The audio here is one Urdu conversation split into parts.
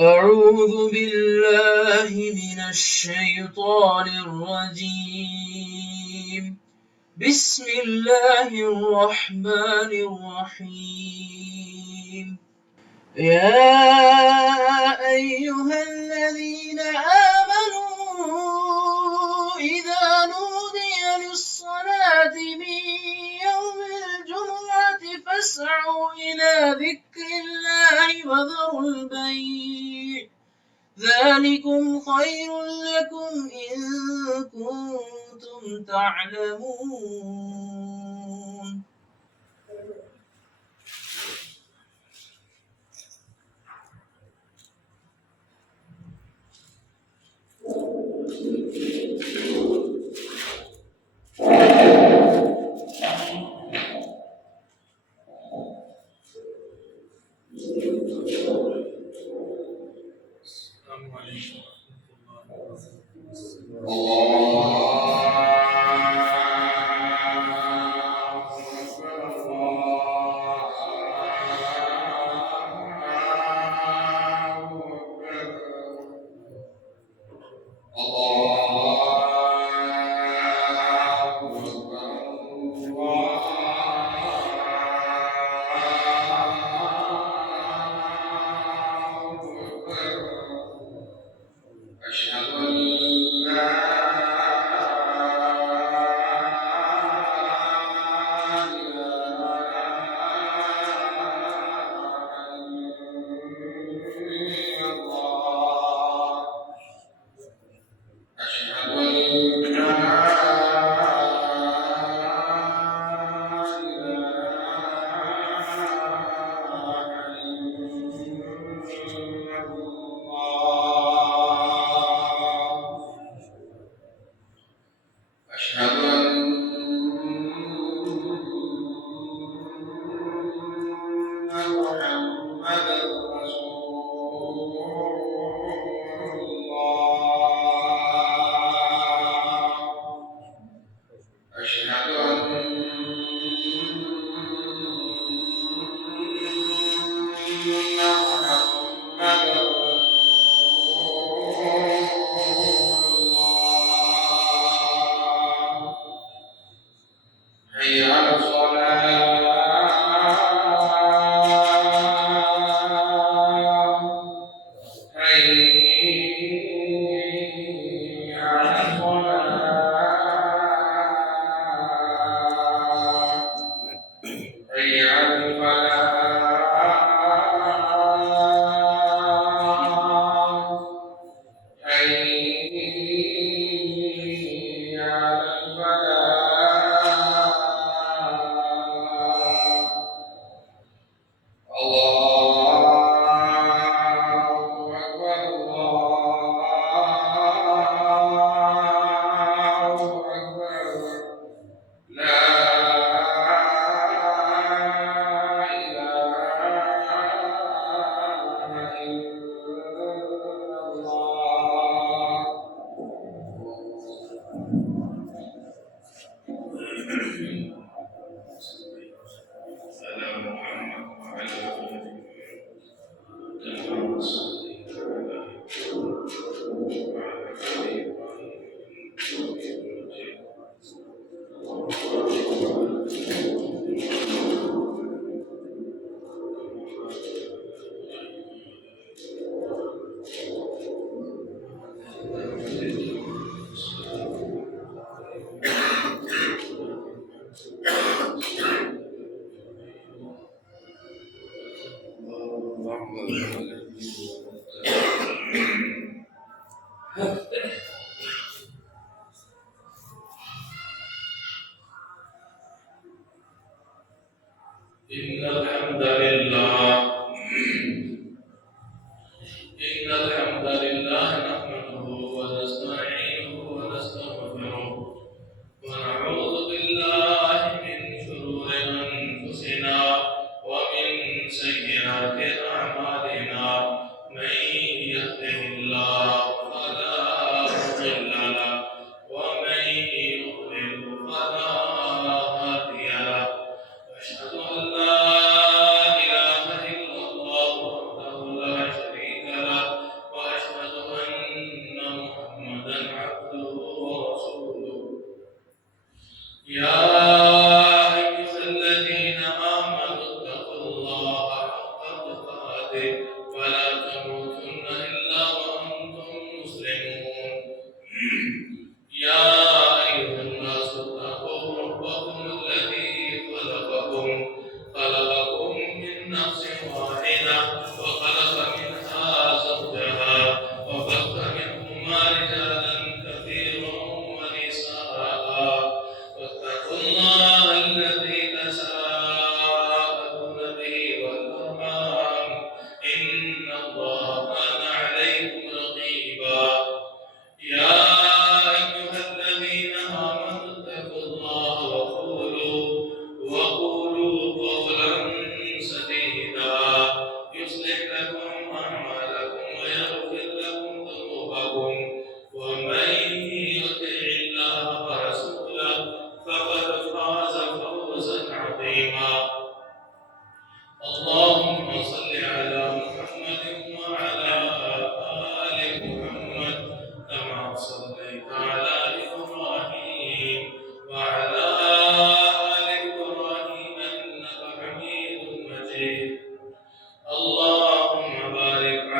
أعوذ بالله من الشيطان الرجيم. بسم الله الرحمن الرحيم. يا أيها الذين آمنوا إذا نودي للصلاة من يوم الجمعة فاسعوا إلى ذكر الله وذروا البيع ذلكم خير لكم إن كنتم تعلمون.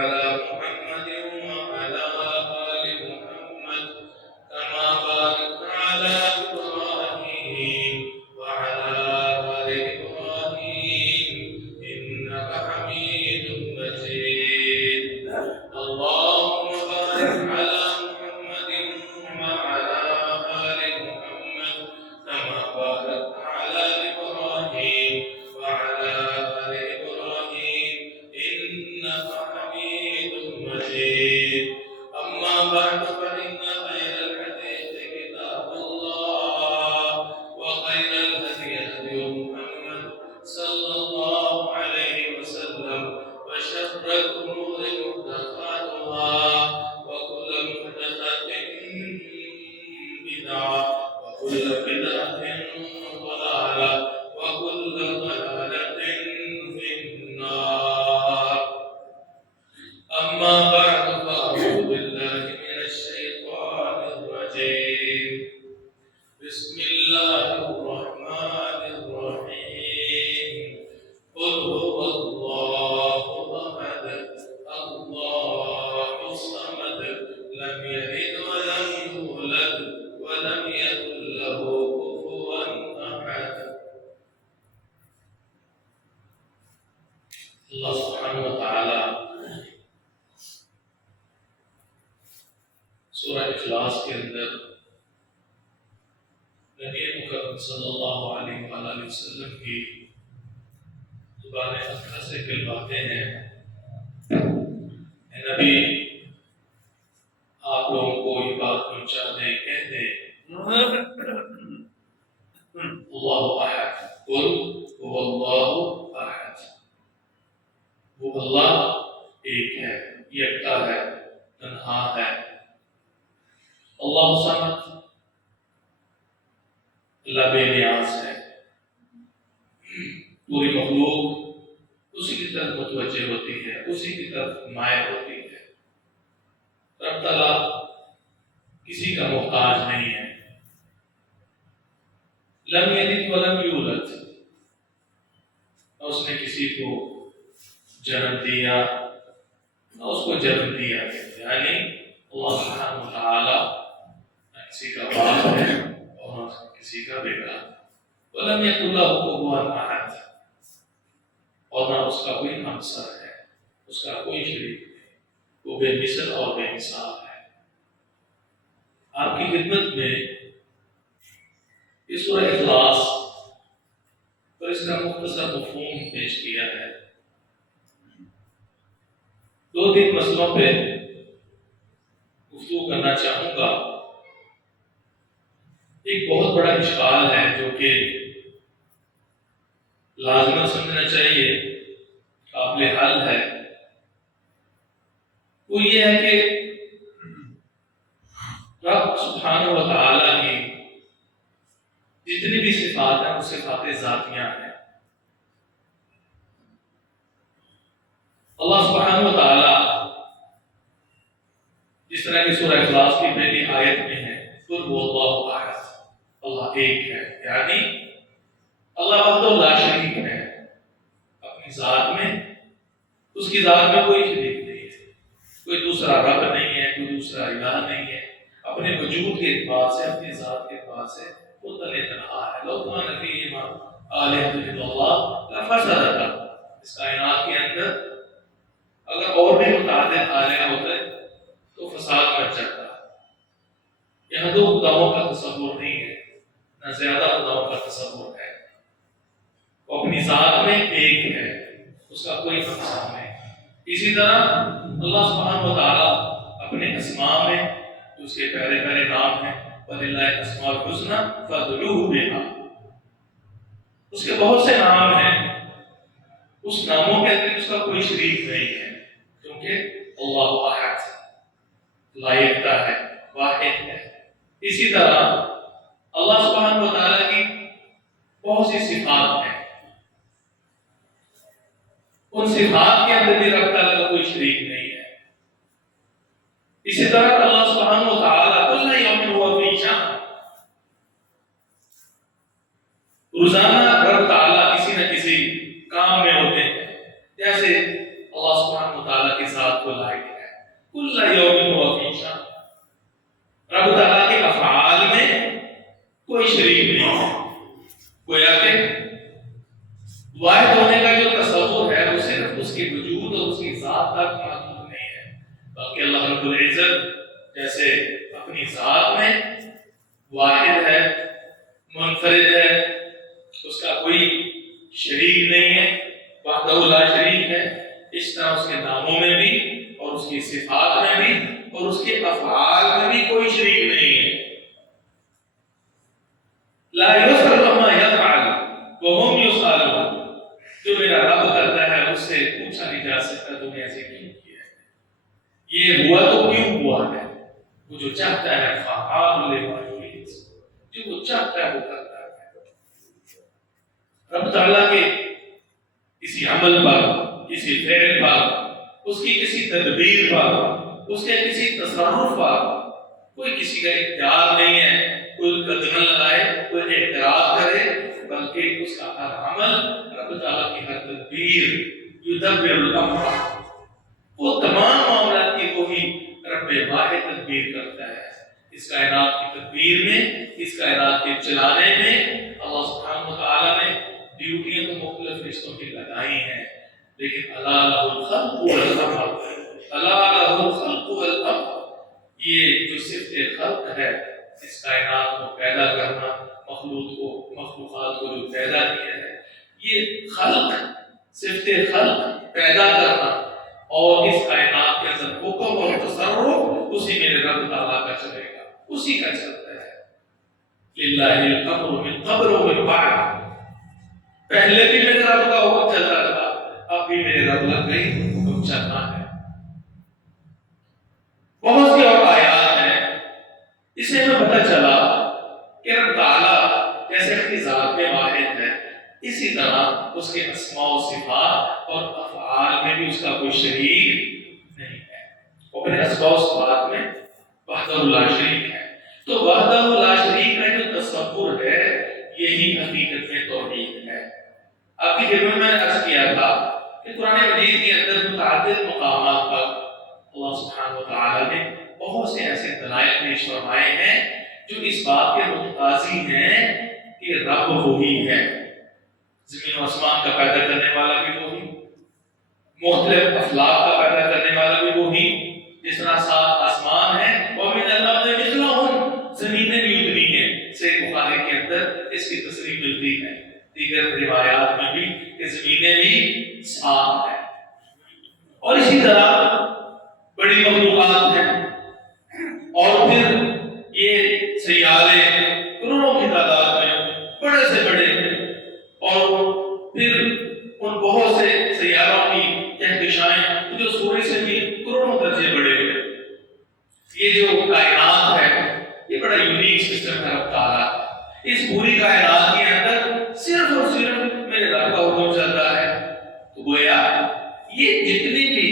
على محمد وعلى آل محمد كما باركت على إبراهيم وعلى آل إبراهيم إنك حميد مجيد. اللهم بارك على محمد وعلى آل محمد كما باركت على إبراهيم وعلى آل إبراهيم إنك حميد مجيد. أما بعد فإن خير الحديث كتاب الله وخير الهدي هدي محمد صلى الله عليه وسلم وشر الأمور محدثاتها وكل محدثة بدعة وكل بدعة ضلالة وكل ضلالة في النار. أما بعد فأعوذ بالله من الشيطان الرجيم. بسم الله الرحمن الرحيم. قل هو الله أحد الله الصمد لم يلد ولم يولد ولم يكن له كفوا أحد. اللہ سبحانہ وتعالی سورہ اخلاص کے اندر نبی مکرم صلی اللہ علیہ وآلہ وسلم کی زبان اطہر سے کلماتے ہیں. اے نبی آپ لوگوں کو یہ بات پہنچا دیں، کہہ دیں اللہ احد، قل هو اللہ احد، وہ اللہ ایک ہے، یکتا ہے، تنہا ہے. اللہ صمد، اللہ بے نیاز ہے. پوری مخلوق اسی کی طرف متوجہ ہوتی ہے، اسی کی طرف مائل ہوتی ہے. رب تعالیٰ کسی کا محتاج نہیں ہے. لم یلد ولم یولد، نہ اس نے کسی کو جنم دیا نہ اس کو جنم دیا. یعنی اللہ سبحانہ وتعالی نہ کسی کا باپ ہے اور نہ کسی کا بیٹا. ولم یکن لہ کفوا احد، اور نہ اس کا کوئی ہمسر ہے، اس کا کوئی شریک نہیں. وہ بے مثل اور بے مثال ہے. آپ کی خدمت میں اس سورہ اخلاص اور اس کا مختصر مفہوم پیش کیا ہے. دو تین مسئلوں پہ گفتگو کرنا چاہوں گا. ایک بہت بڑا اشکال ہے جو کہ لازماً سمجھنا چاہیے، قابل حل ہے. وہ یہ ہے کہ رب سبحانہ و تعالیٰ کی جتنی بھی صفات ہیں وہ صفات ذاتیاں ہیں. اللہ سبحانہ و تعالیٰ جس طرح کی سورہ اخلاص کی پہلی آیت میں ہے، قل هو اللہ احد، اللہ ایک ہے. یعنی اللہ وحدہ لا شریک ہے. اپنی ذات میں، اس کی ذات میں کوئی شریک نہیں ہے، کوئی دوسرا رب نہیں ہے، کوئی دوسرا الہ نہیں ہے. اپنے وجود کے اعتبار سے، اپنی ذات کے اعتبار سے وہ تنہا ہے. لو کان فیہما آلہۃ الا اللہ لفسدتا، اس کائنات کے اندر اگر اور بھی متعدد آلیہ ہوتے تو فساد مچ جاتا. یہاں دو خداؤں کا تصور نہیں ہے، نہ زیادہ خداؤں کا تصور ہے. وہ اپنی ذات میں ایک ہے، اس کا کوئی ہمسر نہیں. اسی طرح اللہ سبحانہ و تعالیٰ اپنے اسماء میں جو اس کے پیارے پیارے نام ہیں، وَلِلَّهِ الْأَسْمَاءُ الْحُسْنَىٰ فَادْعُوهُ بِهَا، اس کے بہت سے نام ہیں. اس ناموں کے اندر اس کا کوئی شریک نہیں ہے، کیونکہ اللہ احد، لا یکتا ہے، واحد ہے. اسی طرح اللہ سبحانہ و تعالیٰ کی بہت سی صفات ہیں. ان صفات کے اندر بھی رب تعالیٰ کا کوئی شریک نہیں ہے. اسی طرح اللہ سبحانہ و تعالیٰ کل یوم ہوا فی شأن، روزانہ رب تعالیٰ کسی نہ کسی کام میں ہوتے ہیں. جیسے اللہ سبحانہ و تعالیٰ کی ذات کو کل یوم ہوا فی شان. رب تعالیٰ کے افعال میں کوئی شریک نہیں ہے. گویا کہ واحد ہونے کا جو تصور ہے وہ صرف اس کے وجود اور اس کی ذات تک محدود نہیں ہے، بلکہ اللہ رب العزت جیسے اپنی ذات میں واحد ہے، منفرد ہے، اس کا کوئی شریک نہیں ہے، وحدہ لا شریک ہے، اس طرح اس کے ناموں میں بھی اور اس کی صفات میں بھی اور اس کے افعال میں بھی کوئی شریک نہیں ہے. لا یسأل عما یفعل وهم یسألون. جو میرا رب کرتا ہے اس سے پوچھا نہیں جا سکتا تم نے ایسے کیوں کیا ہے، یہ ہوا تو کیوں ہوا ہے. وہ جو چاہتا ہے فعال لما یرید، جو وہ چاہتا ہے وہ کرتا ہے. رب تعالیٰ کے کسی عمل پر، کسی فعل پر، اس کی کسی تدبیر پر، اس کے کسی تصرف پر کوئی کسی کا اختیار نہیں ہے کوئی قدم لگائے، کوئی اعتراض کرے، بلکہ اس کا ہر عمل، رب تعالیٰ کی ہر تدبیر، یدبر الامر، وہ تمام معاملات کی وہی رب واحد تدبیر کرتا ہے. اس کائنات کی تدبیر میں، اس کائنات کے چلانے میں اللہ سبحانہ وتعالیٰ نے ڈیوٹیاں تو مختلف رشتوں کی لگائی ہیں، لیکن الا لہ الخلق والامر، الا لہ الخلق والامر، یہ جو صفت خلق ہے، اس کائنات کو پیدا کرنا، مخلوقات کو جو پیدا کیا ہے، یہ خلق، صفت خلق پیدا کرنا اور اس کائنات کے اندر حکم اور تصرف اسی میرے رب تعالیٰ کا چلے گا، اسی کا چلتا ہے. للہ الامر من قبل ومن بعد، پہلے بھی میرے رب کا حکم چل رہا تھا، اب بھی میرے رب کا کہیں حکم چلنا ہے. بہت سی اور آیات ہیں، اس سے ہمیں پتہ چلا کہ رب تعالیٰ جیسے اپنی ذات میں واحد ہے، اسی طرح اس کے اسماء و صفات اور افعال میں بھی اس کا کوئی شریک نہیں ہے. وہ اپنے اسماء و صفات میں وحدہ لا شریک ہے. تو وحدہ لا شریک کا جو تصور ہے یہی حقیقت میں توحید ہے. آپ کی خدمت میں نے عرض کیا تھا کہ قرآن مجید کے اندر متعدد مقامات پر اللہ سبحانہ وتعالی نے بہت سے ایسے دلائل پیش فرمائے ہیں جو اس بات کے متقاضی ہیں کہ رب وہی ہے. زمین و آسمان کا پیدا کرنے والا بھی وہی، مختلف افلاق کا پیدا کرنے والا بھی وہی. جس طرح سات آسمان ہیں وَمِنَ الْأَرْضِ مِثْلُهُنَّ، زمینیں بھی اتنی ہیں. صحیح بخاری کے اندر اس کی تصریح ملتی ہے، دیگر روایات میں بھی کہ زمینیں بھی سات ہیں. اور اسی طرح بڑی مخلوقات ہیں، اور پھر یہ سیارے کروڑوں کی تعداد میں بڑے سے بڑے، اور پھر ان بہت سے سیاروں کی کہکشائیں جو سورج سے بھی کروڑوں درجے بڑے ہیں. یہ جو کائنات ہے یہ بڑا یونیک سسٹم ہے رب تعالیٰ. اس پوری کائنات کے اندر صرف اور صرف میرے رب کا حکم چلتا ہے. تو گویا یہ جتنی بھی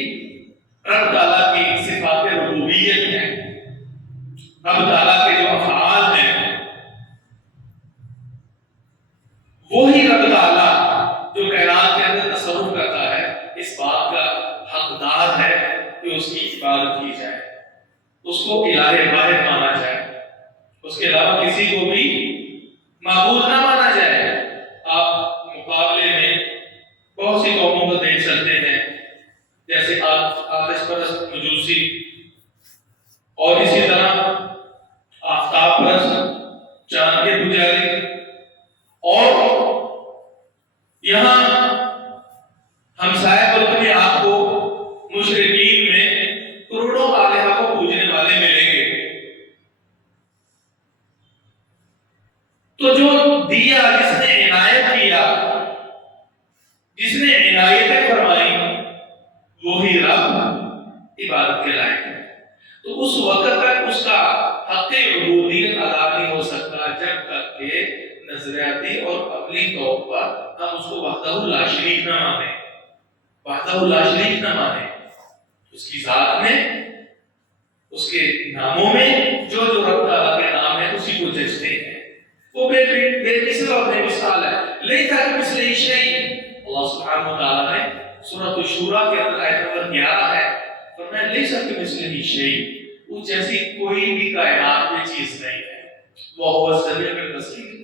رب تعالیٰ کی صفات ربوبیت ہیں، رب تعالیٰ کے جو افعال ہیں، وہی رب تعالیٰ جو کائنات کے اندر تصرف کرتا ہے اس بات کا حقدار ہے کہ اس کی عبادت کی جائے، اس کو الہ واحد مانا جائے، اس کے علاوہ کسی کو بھی معبود نہ مانا جائے. آپ مقابلے میں بہت سی قوموں کو دیکھ سکتے ہیں، جیسے آتش پرست مجوسی، اور اسی طرح آفتاب پرست، چاند کے پجاری، اور یہاں ہمسائے ملک میں آپ کو مشرکین میں کروڑوں آلہہ کو پوجنے والے ملیں گے. تو جو دیا، جس نے عنایت کیا، جس نے عنایتیں فرمائی، وہی رب عبادت کے لائق ہے. تو اس وقت تک اس کا حق عبودیت ادا نہیں ہو سکتا جب تک کہ نظریاتی اور عقلی طور پر ہم اس کو وحدہ لا شریک نہ مانیں، وحدہ لا شریک نہ مانیں. اس کی ذات میں، اس کے ناموں میں جو رب تعالیٰ کے نام ہے اسی کو ججتے ہیں. وہ بے مثل اور بے مثال ہے. لیس کمثلہ شیء. اللہ سبحانہ وتعالیٰ نے سورۃ الشورى کے اندر آیت نمبر 11 ہے، فرمایا لیس کمثلہ شیء، اس جیسی کوئی بھی کائنات میں چیز نہیں ہے، وہو السمیع البصیر،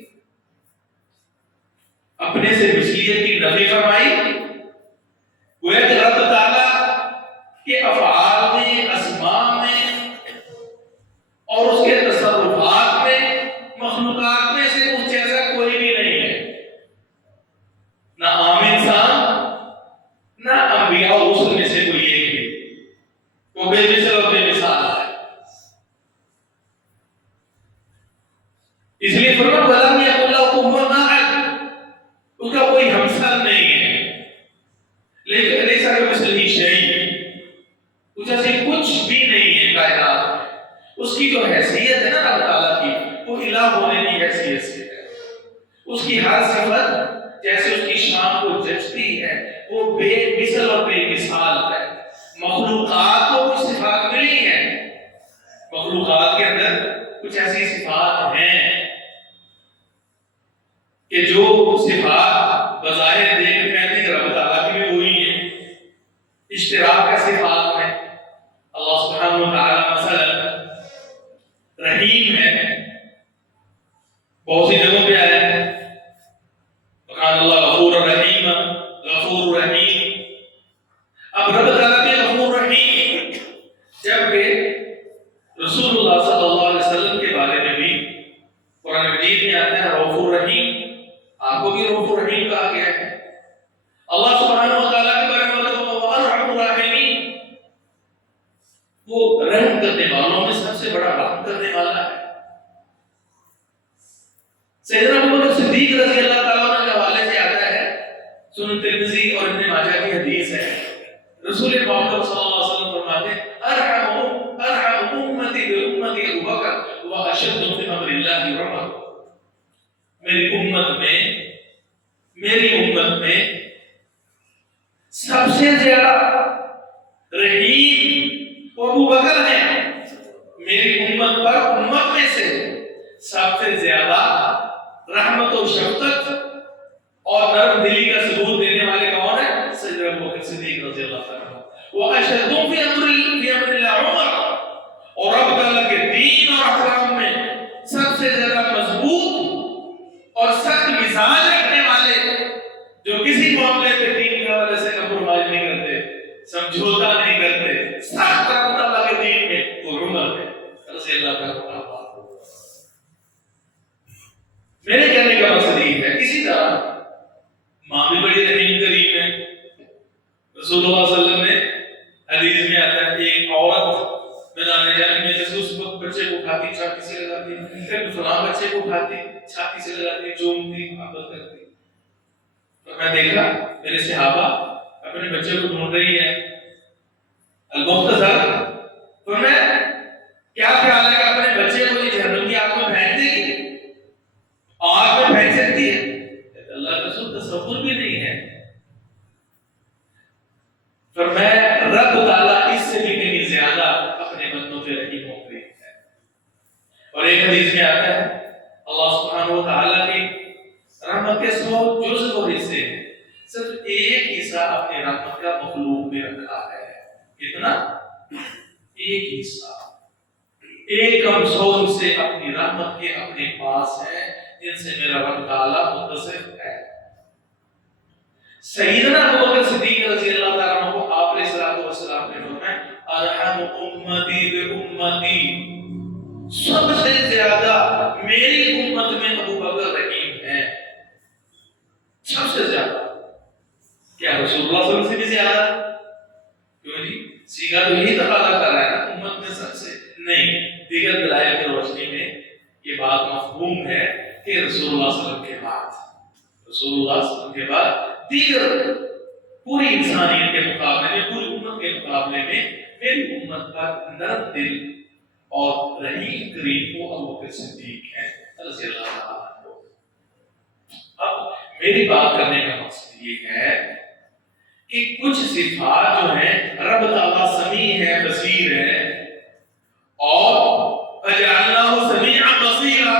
اپنے سے مثلیت کی نفی فرمائی۔ گویا کہ رب تعالیٰ کے افعال میں، اسماء میں اور اس کے تصرفات میں، مخلوقات میں سے اس جیسا کوئی بھی نہیں ہے، نہ عام انسان نہ انبیاء اور رسل میں سے کوئی ایک بھی، وہ بے مثل اور بے مثال ہے۔ اس لیے فرمایا وَلَمْ يَكُنْ لَهُ كُفُوًا أَحَدٌ، اس کا کوئی ہمسر نہیں ہے، لیکن لیس کمثلہ شیء، اس جیسے کچھ بھی نہیں ہے کائنات میں۔ اس کی جو حیثیت ہے نا اللہ تعالیٰ کی، وہ الہ ہونے کی حیثیت سے ہے۔ اس کی ہر صفت جیسے اس کی شان کو جچتی ہے، وہ بے مثل اور بے مثال ہے۔ مخلوقات کو کچھ صفات ملی ہیں، مخلوقات کے اندر کچھ ایسی صفات ہیں کہ جو صفات بظاہر دیکھ کہتے ہیں رب تعالیٰ کی بھی وہی ہیں، اشتراک کا صفات میں۔ اللہ سبحانہ و تعالیٰ مثلا رحیم ہے، بہت سی جگہوں پہ آیا ہے وَكَانَ اللَّهُ غَفُورًا رَحِيمًا، غفور رحیم۔ اب رب تعالیٰ کے غفور رحیم، جبکہ رسول اللہ صلی اللہ علیہ وسلم کے بارے میں بھی قرآن مجید میں آتا ہے رؤوف الرحیم، آپ کو بھی رؤوف الرحیم کہا گیا ہے۔ اللہ سبحانہ و تعالیٰ کے بارے میں ارحم الراحمین، وہ رحم کرنے والوں میں سب سے بڑا رحم کرنے والا ہے۔ سیدنا ابوبکر صدیق رضی اللہ تعالیٰ عنہ کے حوالے سے آتا ہے، سنن ترمذی اور ابن ماجہ کی حدیث ہے، رسول محمد صلی اللہ علیہ وسلم فرماتے ہیں ارحم امتی بامتی ابوبکر واشد فی امر اللہ عمر، میری امت میں سب سے زیادہ رحیم ابو بکر ہیں، میری امت پر امت میں سے سب سے زیادہ رحمت و شفقت اور نرم دلی کا ثبوت دینے والے کون ہیں؟ سیدنا ابو بکر صدیق رضی اللہ تعالیٰ عنہ۔ واشدهم فی امر اللہ عمر، اور رب تعالیٰ کے دین اور احکام میں سب سے زیادہ مضبوط اور سخت مزاج رکھنے والے، جو کسی معاملے پہ دین کی وجہ سے کمپرومائز نہیں کرتے، سمجھوتا نہیں کرتے، سخت رب تعالیٰ کے دین میں، وہ عمر ہے رضی اللہ تعالیٰ عنہ۔ میرے کہنے کا مقصد یہ ہے، اسی طرح ماں بھی بڑی رحیم کریم ہے۔ رسول اللہ صلی اللہ علیہ وسلم نے حدیث میں آتا ہے کہ ایک عورت میدان جنگ میں جیسے اس وقت بچے کو اٹھاتی چھاتی سے لگاتی، پھر فلاں بچے کو اٹھاتی چھاتی سے لگاتی، چومتی، محبت کرتی، تو میں دیکھا میرے صحابہ اپنے بچے کو ڈھونڈ رہی ہے المختصر، تو میں کیا خیال ہے کہ اپنے بچے کو یہ جہنم کی آگ میں پھینک دے گی، آگ میں پھینک سکتی ہے؟ اللہ کا رسول تصور بھی نہیں ہے۔ فرمایا رب تعالیٰ اس سے بھی کہیں زیادہ اپنے بندوں پہ رحیم ہو گئی ہے۔ اور ایک حدیث میں آتا ہے اللہ سبحانہ و تعالیٰ کی رحمت کے 100 جزء اور حصے ہیں، صرف ایک حصہ اپنی رحمت کا مخلوق میں رکھا ہے۔ کتنا؟ ایک حصہ، ایک کم 100 حصے اپنی رحمت کے اپنے پاس ہیں، جن سے میرا رب تعالیٰ متصف ہے۔ سیدنا ابوبکر صدیق رضی اللہ تعالیٰ عنہ کو آپ علیہ السلام نے فرمایا ارحم امتی بامتی، سب سے زیادہ میری امت میں ابوبکر رحیم ہے، سب سے زیادہ۔ کیا رسول اللہ صلی اللہ علیہ وسلم سے بھی زیادہ؟ کیوں جی؟ سیگا تو یہی تقاضا کر رہا ہے نا امت میں سب سے، نہیں، دیگر دلائل کی روشنی میں یہ بات مفہوم ہے کہ رسول اللہ صلی اللہ علیہ وسلم کے بعد، رسول اللہ صلی اللہ علیہ وسلم کے بعد دیگر پوری انسانیت کے مقابلے میں، پوری امت کے مقابلے میں میری امت پر نرم دل اور رحیم کریم وہ ابوبکر صدیق ہے رضی اللہ عنہ۔ اب میری بات کرنے کا مقصد یہ ہے کہ کچھ صفات جو ہیں، رب تعالیٰ سمیع ہے، بصیر ہے، اور اجعلناہ سمیعا بصیرا،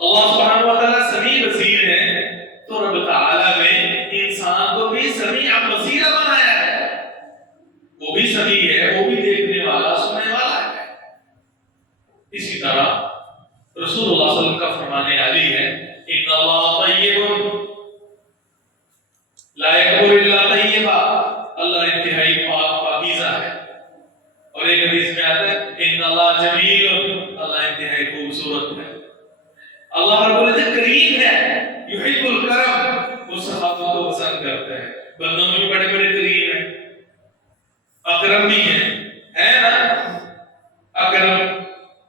اللہ سبحانہ و تعالیٰ سمیع بصیر ہے، تو رب تعالیٰ نے انسان کو بھی سمیع بصیر بنایا ہے۔ بھی سمیع ہے، وہ بھی دیکھنے والا سننے والا ہے۔ اسی طرح رسول اللہ صلی اللہ علیہ وسلم کا فرمان عالی ہے ان اللہ طیب لا یقبل الا طیبا، اللہ انتہائی پاک پاکیزہ ہے۔ اور ایک حدیث میں آتا ہے ان اللہ جمیل، اللہ انتہائی خوبصورت ہے۔ اللہ رب العزت کریم ہے، یحب الکرم، وہ صحابہ کو پسند کرتا ہے۔ بندوں میں بڑے بڑے کریم ہیں، اکرم بھی ہے نا؟ اکرم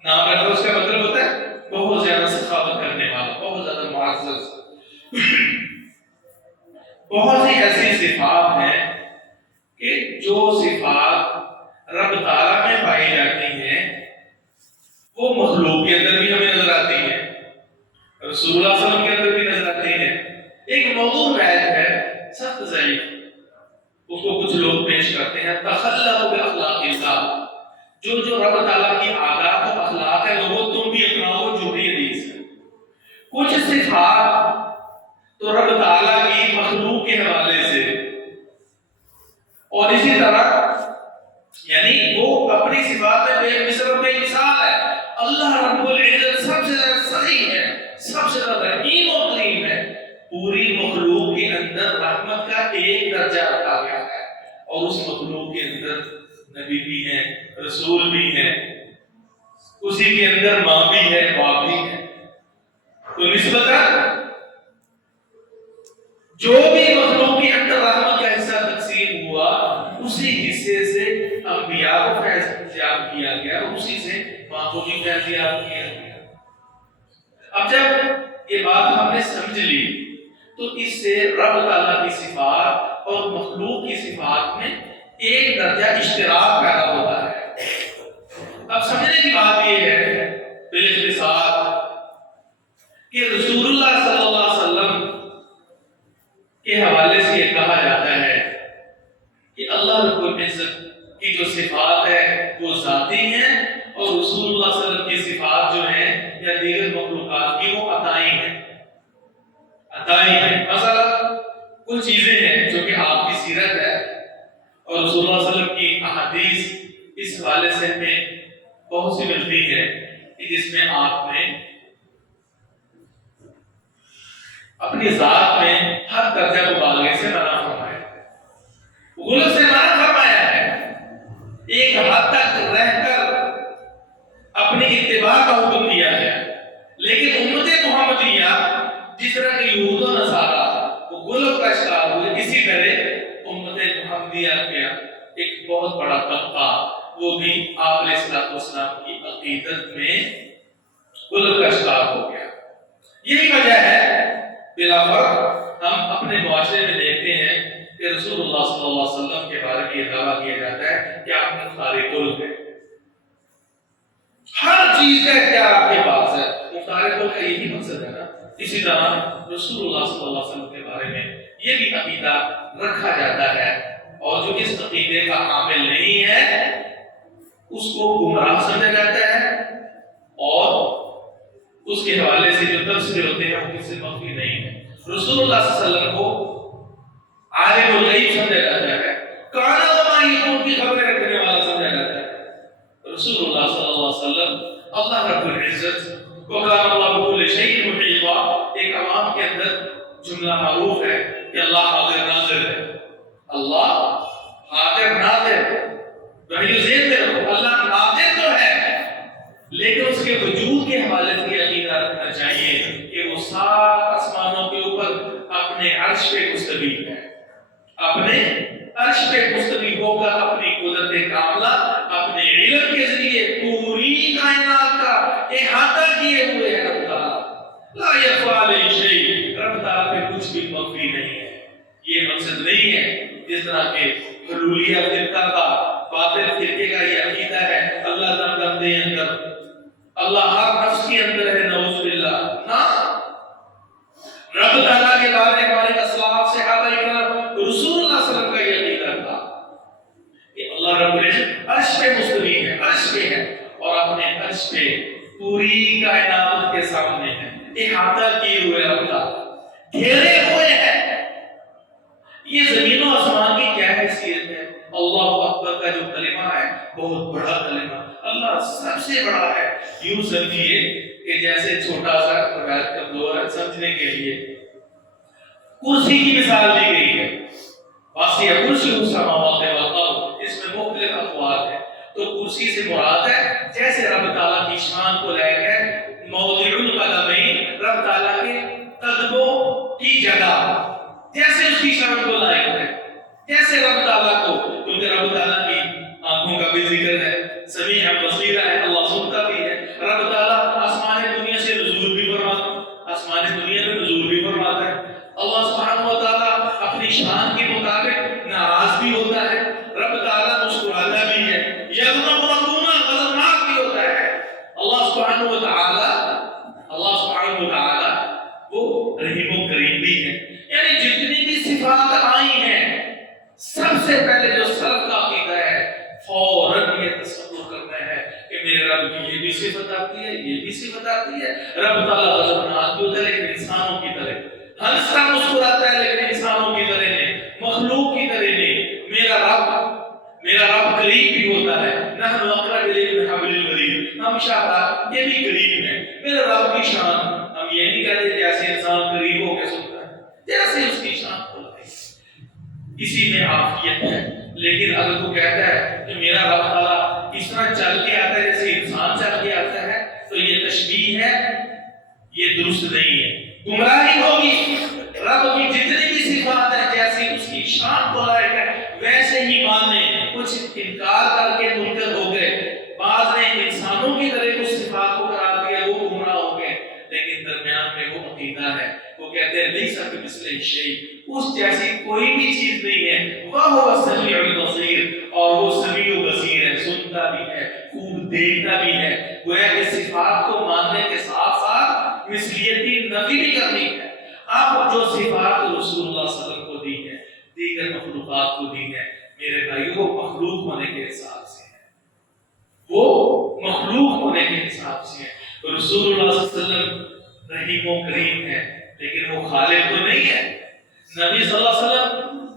نام رکھا اس کا مطلب ہوتا ہے بہت زیادہ سخاوت کرنے والا، بہت زیادہ معزز۔ بہت سی ایسی صفات ہیں کہ جو صفات رب تعالیٰ میں پائی جاتی ہیں وہ مخلوق کے اندر بھی ہمیں نظر آتی ہیں، رسول اللہ صلی اللہ علیہ وسلم کے اندر بھی نظر آتی ہیں۔ ایک موضوع روایت ہے سخت ضعیف، اس کو کچھ لوگ پیش کرتے ہیں تخلق باخلاق اللہ، جو رب تعالیٰ کی عادات و اخلاق ہے لوگوں تم بھی اپناؤ، جھوٹی حدیث ہے۔ کچھ صفات تو رب تعالیٰ کی مخلوق کے حوالے سے، اور اسی طرح یعنی وہ اپنی صفات میں بے مثل و بے مثال ہے۔ اللہ رب العزت سب سے زیادہ صحیح ہے، سب سے زیادہ رحیم و کریم ہے۔ پوری مخلوق کے اندر رحمت کا ایک درجہ رکھا گیا ہے، اور اس مخلوق کے اندر نبی بھی ہیں، رسول بھی ہیں، اسی کے اندر ماں بھی ہے، باپ بھی ہے۔ تو نسبتاً جو بھی مخلوق کے اندر رحمت کا حصہ تقسیم ہوا، اسی حصے سے انبیاء کو فیضیاب کیا گیا، اسی سے ماں کو بھی فیضیاب کیا گیا۔ اب جب یہ بات ہم نے سمجھ لی تو اس سے رب تعالیٰ کی صفات اور مخلوق کی صفات میں ایک درجہ اشتراک پیدا ہوتا ہے۔ اب سمجھنے کی بات یہ ہے بالاختصار کہ رسول اللہ صلی اللہ علیہ وسلم کے حوالے سے یہ کہا جاتا ہے کہ اللہ رب العزت کی جو صفات ہے وہ ذاتی ہیں، اور رسول اللہ صلی اللہ علیہ وسلم کی صفات جو ہیں یا دیگر مخلوقات کی وہ عطائی ہیں۔ عطائی ہیں مثلا کچھ چیزیں ہیں جو کہ آپ کی سیرت ہے اور رسول اللہ صلی اللہ علیہ وسلم کی احادیث اس حوالے سے ہمیں بہت سی ملتی ہے کہ جس میں آپ نے اپنی ذات میں ہر درجہ مبالغے سے منع فرمایا ہے، غلط سے منع فرمایا ہے، ایک حد تک رہ کر اپنی اتباع کا حکم دیا ہے۔ لیکن امت محمدیہ جس طرح کے یہود و نصارہ وہ غلط کا شکار ہوئے، اسی طرح امت محمدیہ کا ایک بہت بڑا طبقہ وہ بھی آپ علیہ السلام کی عقیدت میں غلط کا شکار ہو گیا۔ یہی وجہ ہے بلا فرق ہم اپنے معاشرے میں دیکھتے ہیں کہ رسول اللہ صلی اللہ علیہ وسلم کے بارے میں یہ دعویٰ کیا جاتا ہے کہ آپ مختار کل ہیں، ہر چیز کا اختیار آپ کے پاس ہے۔ مختار کل کا یہی مقصد ہے نا۔ اسی طرح رسول اللہ صلی اللہ علیہ وسلم کے بارے میں یہ بھی عقیدہ رکھا جاتا ہے، اور جو اس عقیدے کا حامل نہیں ہے اس کو گمراہ سمجھا جاتا ہے، اور اس کے حوالے سے جو تبصرے ہوتے ہیں وہ کسی سے مخفی نہیں ہے۔ رسول اللہ صلی اللہ علیہ وسلم کو عالم الغیب سمجھا جاتا ہے، کانا وما یکون کی خبریں رکھنے والا سمجھا جاتا ہے۔ رسول اللہ صلی اللہ علیہ وسلم اللہ رب العزت وَكَانَ اللَّهُ بِكُلِّ شَيْءٍ مُحِيطًا، ایک عوام کے اندر جملہ معروف ہے کہ اللہ حاضر ناظر ہے، اللہ حاضر ناظر، وہی ذہن میں رکھو، اللہ ناظر تو ہے لیکن اس کے وجود کے حوالے سے یہ عقیدہ رکھنا چاہیے کہ وہ سات آسمانوں کے اوپر اپنے عرش پہ مستوی ہے، اپنے عرش پہ مستوی ہو کر اپنی قدرت کاملہ اپنے علم کے ذریعے پوری کائنات کا احاطہ کیے ہوئے ہے۔ رب تعالیٰ لا یخفی علیہ شیء، رب تعالیٰ پہ کچھ بھی مخفی نہیں ہے۔ یہ مقصد نہیں ہے جس طرح کے حلولیہ فرقہ کا باطل فرقے کا یہ عقیدہ ہے اللہ تعالیٰ دے اندر، اللہ ہر نفس کے اندر ہے، نعوذ باللہ۔ نا رب تعالیٰ کے بارے میں ہمارے اسلاف صحابہ کرام رسول اللہ صلی اللہ علیہ وسلم کا یہ عقیدہ تھا کہ اللہ رب العزت عرش پہ مستوی ہے، عرش پہ ہے، اور اپنے عرش پہ پوری کائنات کے سامنے ہے، احاطہ کیے ہوئے رب تعالیٰ گھیرے ہوئے ہیں۔ یہ زمین و آسمان کی کیا حیثیت ہے؟ اللہ اکبر کا جو کلمہ ہے بہت بڑا کلمہ. اللہ سب سے بڑا ہے. یوں سمجھیے کہ جیسے چھوٹا سا روایت کمزور ہے سمجھنے کے لیے کرسی کی مثال دی گئی ہے. واسع کرسی السماوات والارض، اس میں مختلف اقوال ہیں. تو کرسی سے مراد ہے جیسے رب تعالیٰ کی شان کو لے کر موضع القدمین، رب تعالیٰ کے قدموں کی جگہ، جیسے اس کی شان کو لائق ہے، جیسے رب تعالیٰ کو، کیونکہ رب تعالیٰ کی آنکھوں کا بھی ذکر ہے، سمیع بصیر ہے، اللہ سنتا بھی ہے. رب تعالیٰ آسمان دنیا سے نزول بھی فرماتا ہے، آسمان دنیا میں نزول بھی فرماتا ہے. اللہ سبحانہ و تعالیٰ اپنی شان کے مطابق ناراض بھی ہوتا ہے، رب تعالیٰ مسکراتا بھی ہے، یغضب ربنا غضبناک بھی ہوتا ہے. اللہ سبحانہ و تعالیٰ وہ رحیم و کریم بھی ہے. یعنی جتنی بھی صفات آئی ہیں سب سے پہلے جو سلف کا عقیدہ ہے فوراً یہ تصور کرنا ہے کہ میرے رب کی یہ بھی صفت آتی ہے، یہ بھی صفت آتی ہے. رب تعالیٰ غضبناک بھی ہوتا ہے لیکن انسانوں کی طرح، ہنستا مسکراتا ہے لیکن انسانوں کی طرح نہیں، مخلوق کی طرح نہیں. میرا رب قریب بھی ہوتا ہے، نحن اقرب الیہ من حبل الورید، ہم شاہد یہ بھی قریب ہے. میرے رب کی شان ہم یہ نہیں کہتے جیسے انسان قریب ہو کے سنتا ہے، جیسے اس کی شان کو لائے، اسی میں عافیت ہے. لیکن اگر وہ کہتا ہے کہ میرا رب تعالیٰ اس طرح چل کے آتا ہے جیسے انسان چل کے آتا ہے، تو یہ تشبیہ ہے، یہ درست نہیں ہے، گمراہی ہوگی. رب کی جتنی بھی صفات ہیں جیسی اس کی شان کو لائق ہے ویسے ہی ماننے. کچھ انکار کر کے منکر ہو گئے، بعض نے انسانوں کی طرح کچھ صفات کو قرار دیا، وہ گمراہ ہو گئے. لیکن درمیان میں وہ عقیدہ ہے، وہ کہتے ہیں لیس کمثلہ شیء، اس جیسی کوئی بھی چیز نہیں ہے. وَهُوَ السَّمِيعُ الْبَصِيرُ، اور وہ سمیع و بصیر ہے، سنتا بھی ہے، خوب دیکھتا بھی ہے. گویا کہ صفات کو ماننے کے ساتھ ساتھ مثلیت کی نفی بھی کرنی ہے. اب جو صفات رسول اللہ صلی اللہ علیہ وسلم کو دی ہے، دیگر مخلوقات کو دی ہے، میرے بھائیو وہ مخلوق ہونے کے حساب سے ہے، وہ مخلوق ہونے کے حساب سے ہے. رسول اللہ صلی اللہ علیہ وسلم رحیم و کریم ہے لیکن وہ خالق تو نہیں ہے. نبی صلی اللہ علیہ وسلم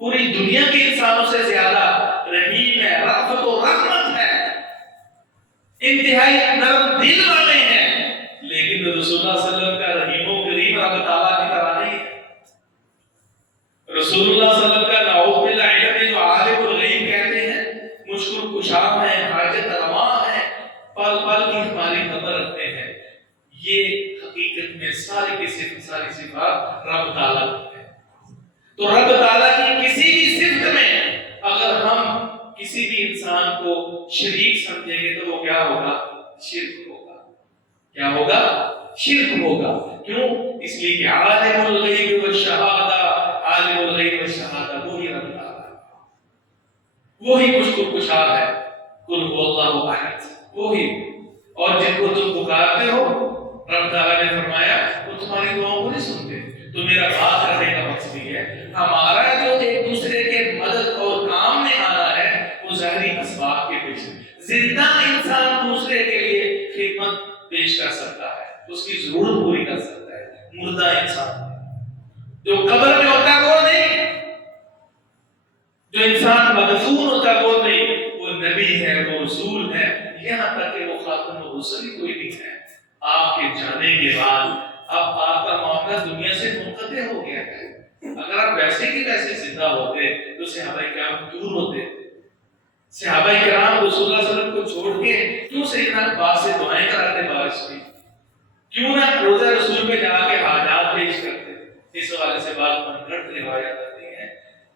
پوری دنیا کے انسانوں سے زیادہ رحیم ہے، رأفت و رحمت ہے، انتہائی نرم دل والے ہیں. لیکن رسول اللہ صلی اللہ علیہ وسلم کا رحیم و کریم رب تعالیٰ کی طرح نہیں ہے. رسول اللہ صلی اللہ علیہ وسلم کا نعوذ باللہ علم جو عالم الغیب کہتے ہیں، مشکل کشا ہے، حاجت روا ہے، پل پل کی ہماری خبر رکھتے ہیں، یہ حقیقت میں ساری صفات رب تعالیٰ کی ہے. تو رب تعالیٰ کی کسی بھی صفت میں اگر ہم کسی بھی انسان کو شریک سمجھیں گے تو وہ کیا ہوگا؟ شرک ہوگا. کیا ہوگا؟ شرک ہوگا. کیوں؟ اس لیے کہ عالم الغیب والشہادہ، عالم الغیب والشہادہ وہی رب تعالیٰ، وہی مشکل کشا ہے. قل هو اللہ احد، وہی. اور جن کو تم پکارتے ہو رب تعالیٰ نے فرمایا وہ تمہاری دعاؤں کو نہیں سنتے. تو میرا بات کرنے کا مقصد یہ ہے ہمارا جو ایک دوسرے کے مدد اور کام میں آنا ہے وہ ظاہری اسباب کے پیچھے. زندہ انسان دوسرے کے لیے خدمت پیش کر سکتا ہے، اس کی ضرورت پوری کر سکتا ہے. مردہ انسان جو قبر میں ہوتا ہے وہ نہیں، جو انسان مدفون ہوتا ہے وہ نہیں. وہ نبی ہے، وہ رسول ہے، یہاں تک کہ وہ خاتم الرسل کوئی نہیں ہے. آپ کے جانے کے بعد اب آپ کا معاملہ دنیا سے منقطع ہو گیا ہے. اگر آپ ویسے کی ویسے زندہ ہوتے تو صحابہ کرام دور ہوتے. صحابہ کرام رسول اللہ صلی اللہ علیہ وسلم کو چھوڑ کے کیوں سیدنا عباس سے دعائیں کراتے بارش کی؟ کیوں نہ روزہ رسول پہ جا کے حاجات پیش کرتے؟ اس حوالے سے بعض منگھڑ روایت آتی ہیں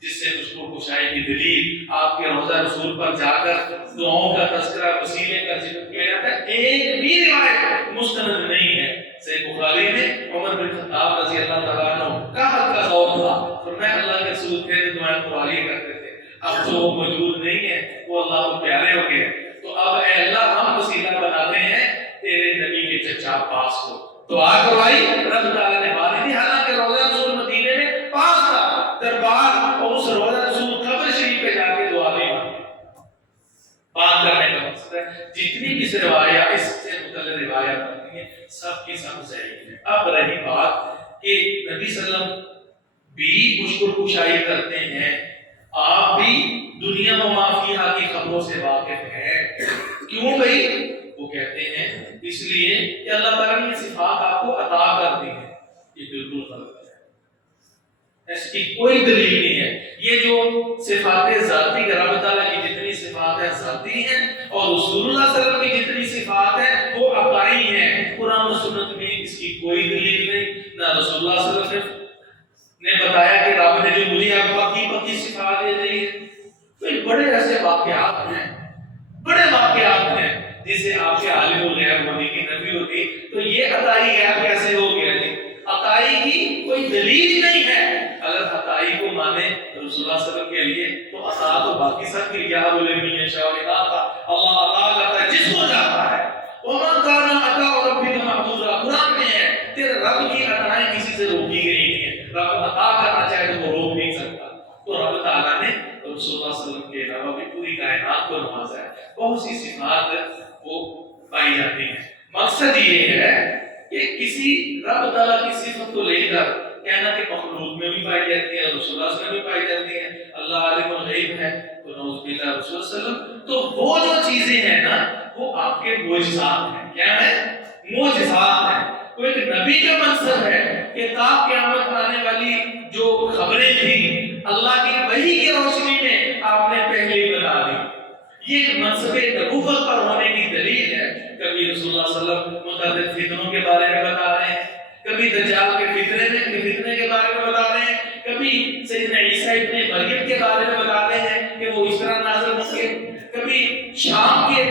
جس سے اس کو کشائی کی دلیل آپ کے روزہ رسول پر جا کر دعاؤں کا تذکرہ وسیلے کا ذکر کیا جاتا ہے. ایک بھی روایت مستند نہیں ہے. صحیح بخاری میں عمر بن خطاب رضی اللہ تعالیٰ عنہ کا حد کا دور تھا، فرمایا اللہ کے رسول تھے دعائیں قرآن کرتے تھے. اب تو وہ موجود نہیں ہے، وہ اللہ کو پیارے ہو گئے. تو اب اے اللہ ہم وسیلہ بناتے ہیں تیرے نبی کے چچا عباس کو. دعا کروائی، رب تعالیٰ نے بات دی. حالانکہ روزہ رسول مدینے میں پاس تھا دربار، اور اس روزہ رسول قبر شریف پہ جا کے دعا نہیں مانگی. بات کرنے کا مقصد ہے جتنی بھی روایات اس سے متعلق روایات آتی ہیں سب کی سب ضعیف ہیں. اب رہی بات کہ نبی صلی اللہ علیہ وسلم بھی مشکل کشائی کرتے ہیں آپ بھی دنیا و ما فیہا کی خبروں سے واقف ہیں. کیوں بھائی؟ وہ کہتے ہیں اس لیے کہ اللہ تعالیٰ نے یہ صفات آپ کو عطا کر دی ہے. یہ بالکل غلط ہے، اس کی کوئی دلیل نہیں ہے. یہ جو صفات ذاتی رب تعالیٰ کی جتنی صفات ہیں ذاتی ہیں، اور رسول اللہ صلی اللہ علیہ وسلم کی جتنی صفات ہیں وہ عطائی ہیں. قرآن و سنت میں اس کی کوئی دلیل نہیں. نہ رسول اللہ صلی اللہ علیہ وسلم نے بتایا کہ رب نے جو مجھے پکی صفات دے دی ہے. تو یہ بڑے ایسے واقعات ہیں، بڑے واقعات ہیں جسے آپ کے عالم الغیب ہونے کی نفی ہوتی. تو یہ عطائی غیب کیسے ہو گیا جی؟ عطائی کی کوئی دلیل نہیں ہے. اگر عطائی کو مانے رسول اللہ صلی اللہ علیہ وسلم کے لیے تو عطا تو باقی سب کی کیا بولے میاں شاہ نے کہا تھا اللہ عطا کرتا ہے جس کو چاہتا ہے. وَمَا كَانَ عَطَاءُ رَبِّكَ مَحْظُورًا، قرآن میں ہے تیرے رب کی عطائیں کسی سے روکی گئی نہیں ہے. رب عطا کرنا چاہے تو وہ روک نہیں سکتا. تو رب تعالیٰ نے رسول اللہ صلی اللہ علیہ وسلم کے علاوہ بھی پوری کائنات کو نوازا ہے. بہت سی صفات وہ پائی جاتی ہیں. مقصد یہ ہے کہ کسی رب تعالیٰ کی صفت کو لے کر کہنا کہ مخلوق میں بھی پائی جاتی ہے، رسول اللہ صلی اللہ علیہ وسلم میں بھی پائی جاتی ہے. اللہ عالم الغیب ہے تو نعوذ باللہ رسول اللہ صلی اللہ علیہ وسلم. تو وہ جو چیزیں ہیں نا وہ آپ کے معجزات ہیں. کیا ہے؟ معجزات ہیں. کوئی ایک نبی کا منصب ہے کہ تا قیامت آنے والی جو خبریں تھیں اللہ کی وحی کی روشنی میں آپ نے پہلے ہی بتا دی. یہ ایک منصب نبوت پر ہونے کی دلیل ہے. کبھی رسول اللہ صلی اللہ علیہ وسلم متعدد فتنوں کے بارے میں بتا رہے ہیں، کبھی دجال کے فتنے کے بارے میں بتا رہے ہیں، کبھی سیدنا عیسیٰ ابن مریم کے بارے میں بتاتے ہیں کہ وہ اس طرح نازل ہوں گے، کبھی شام کے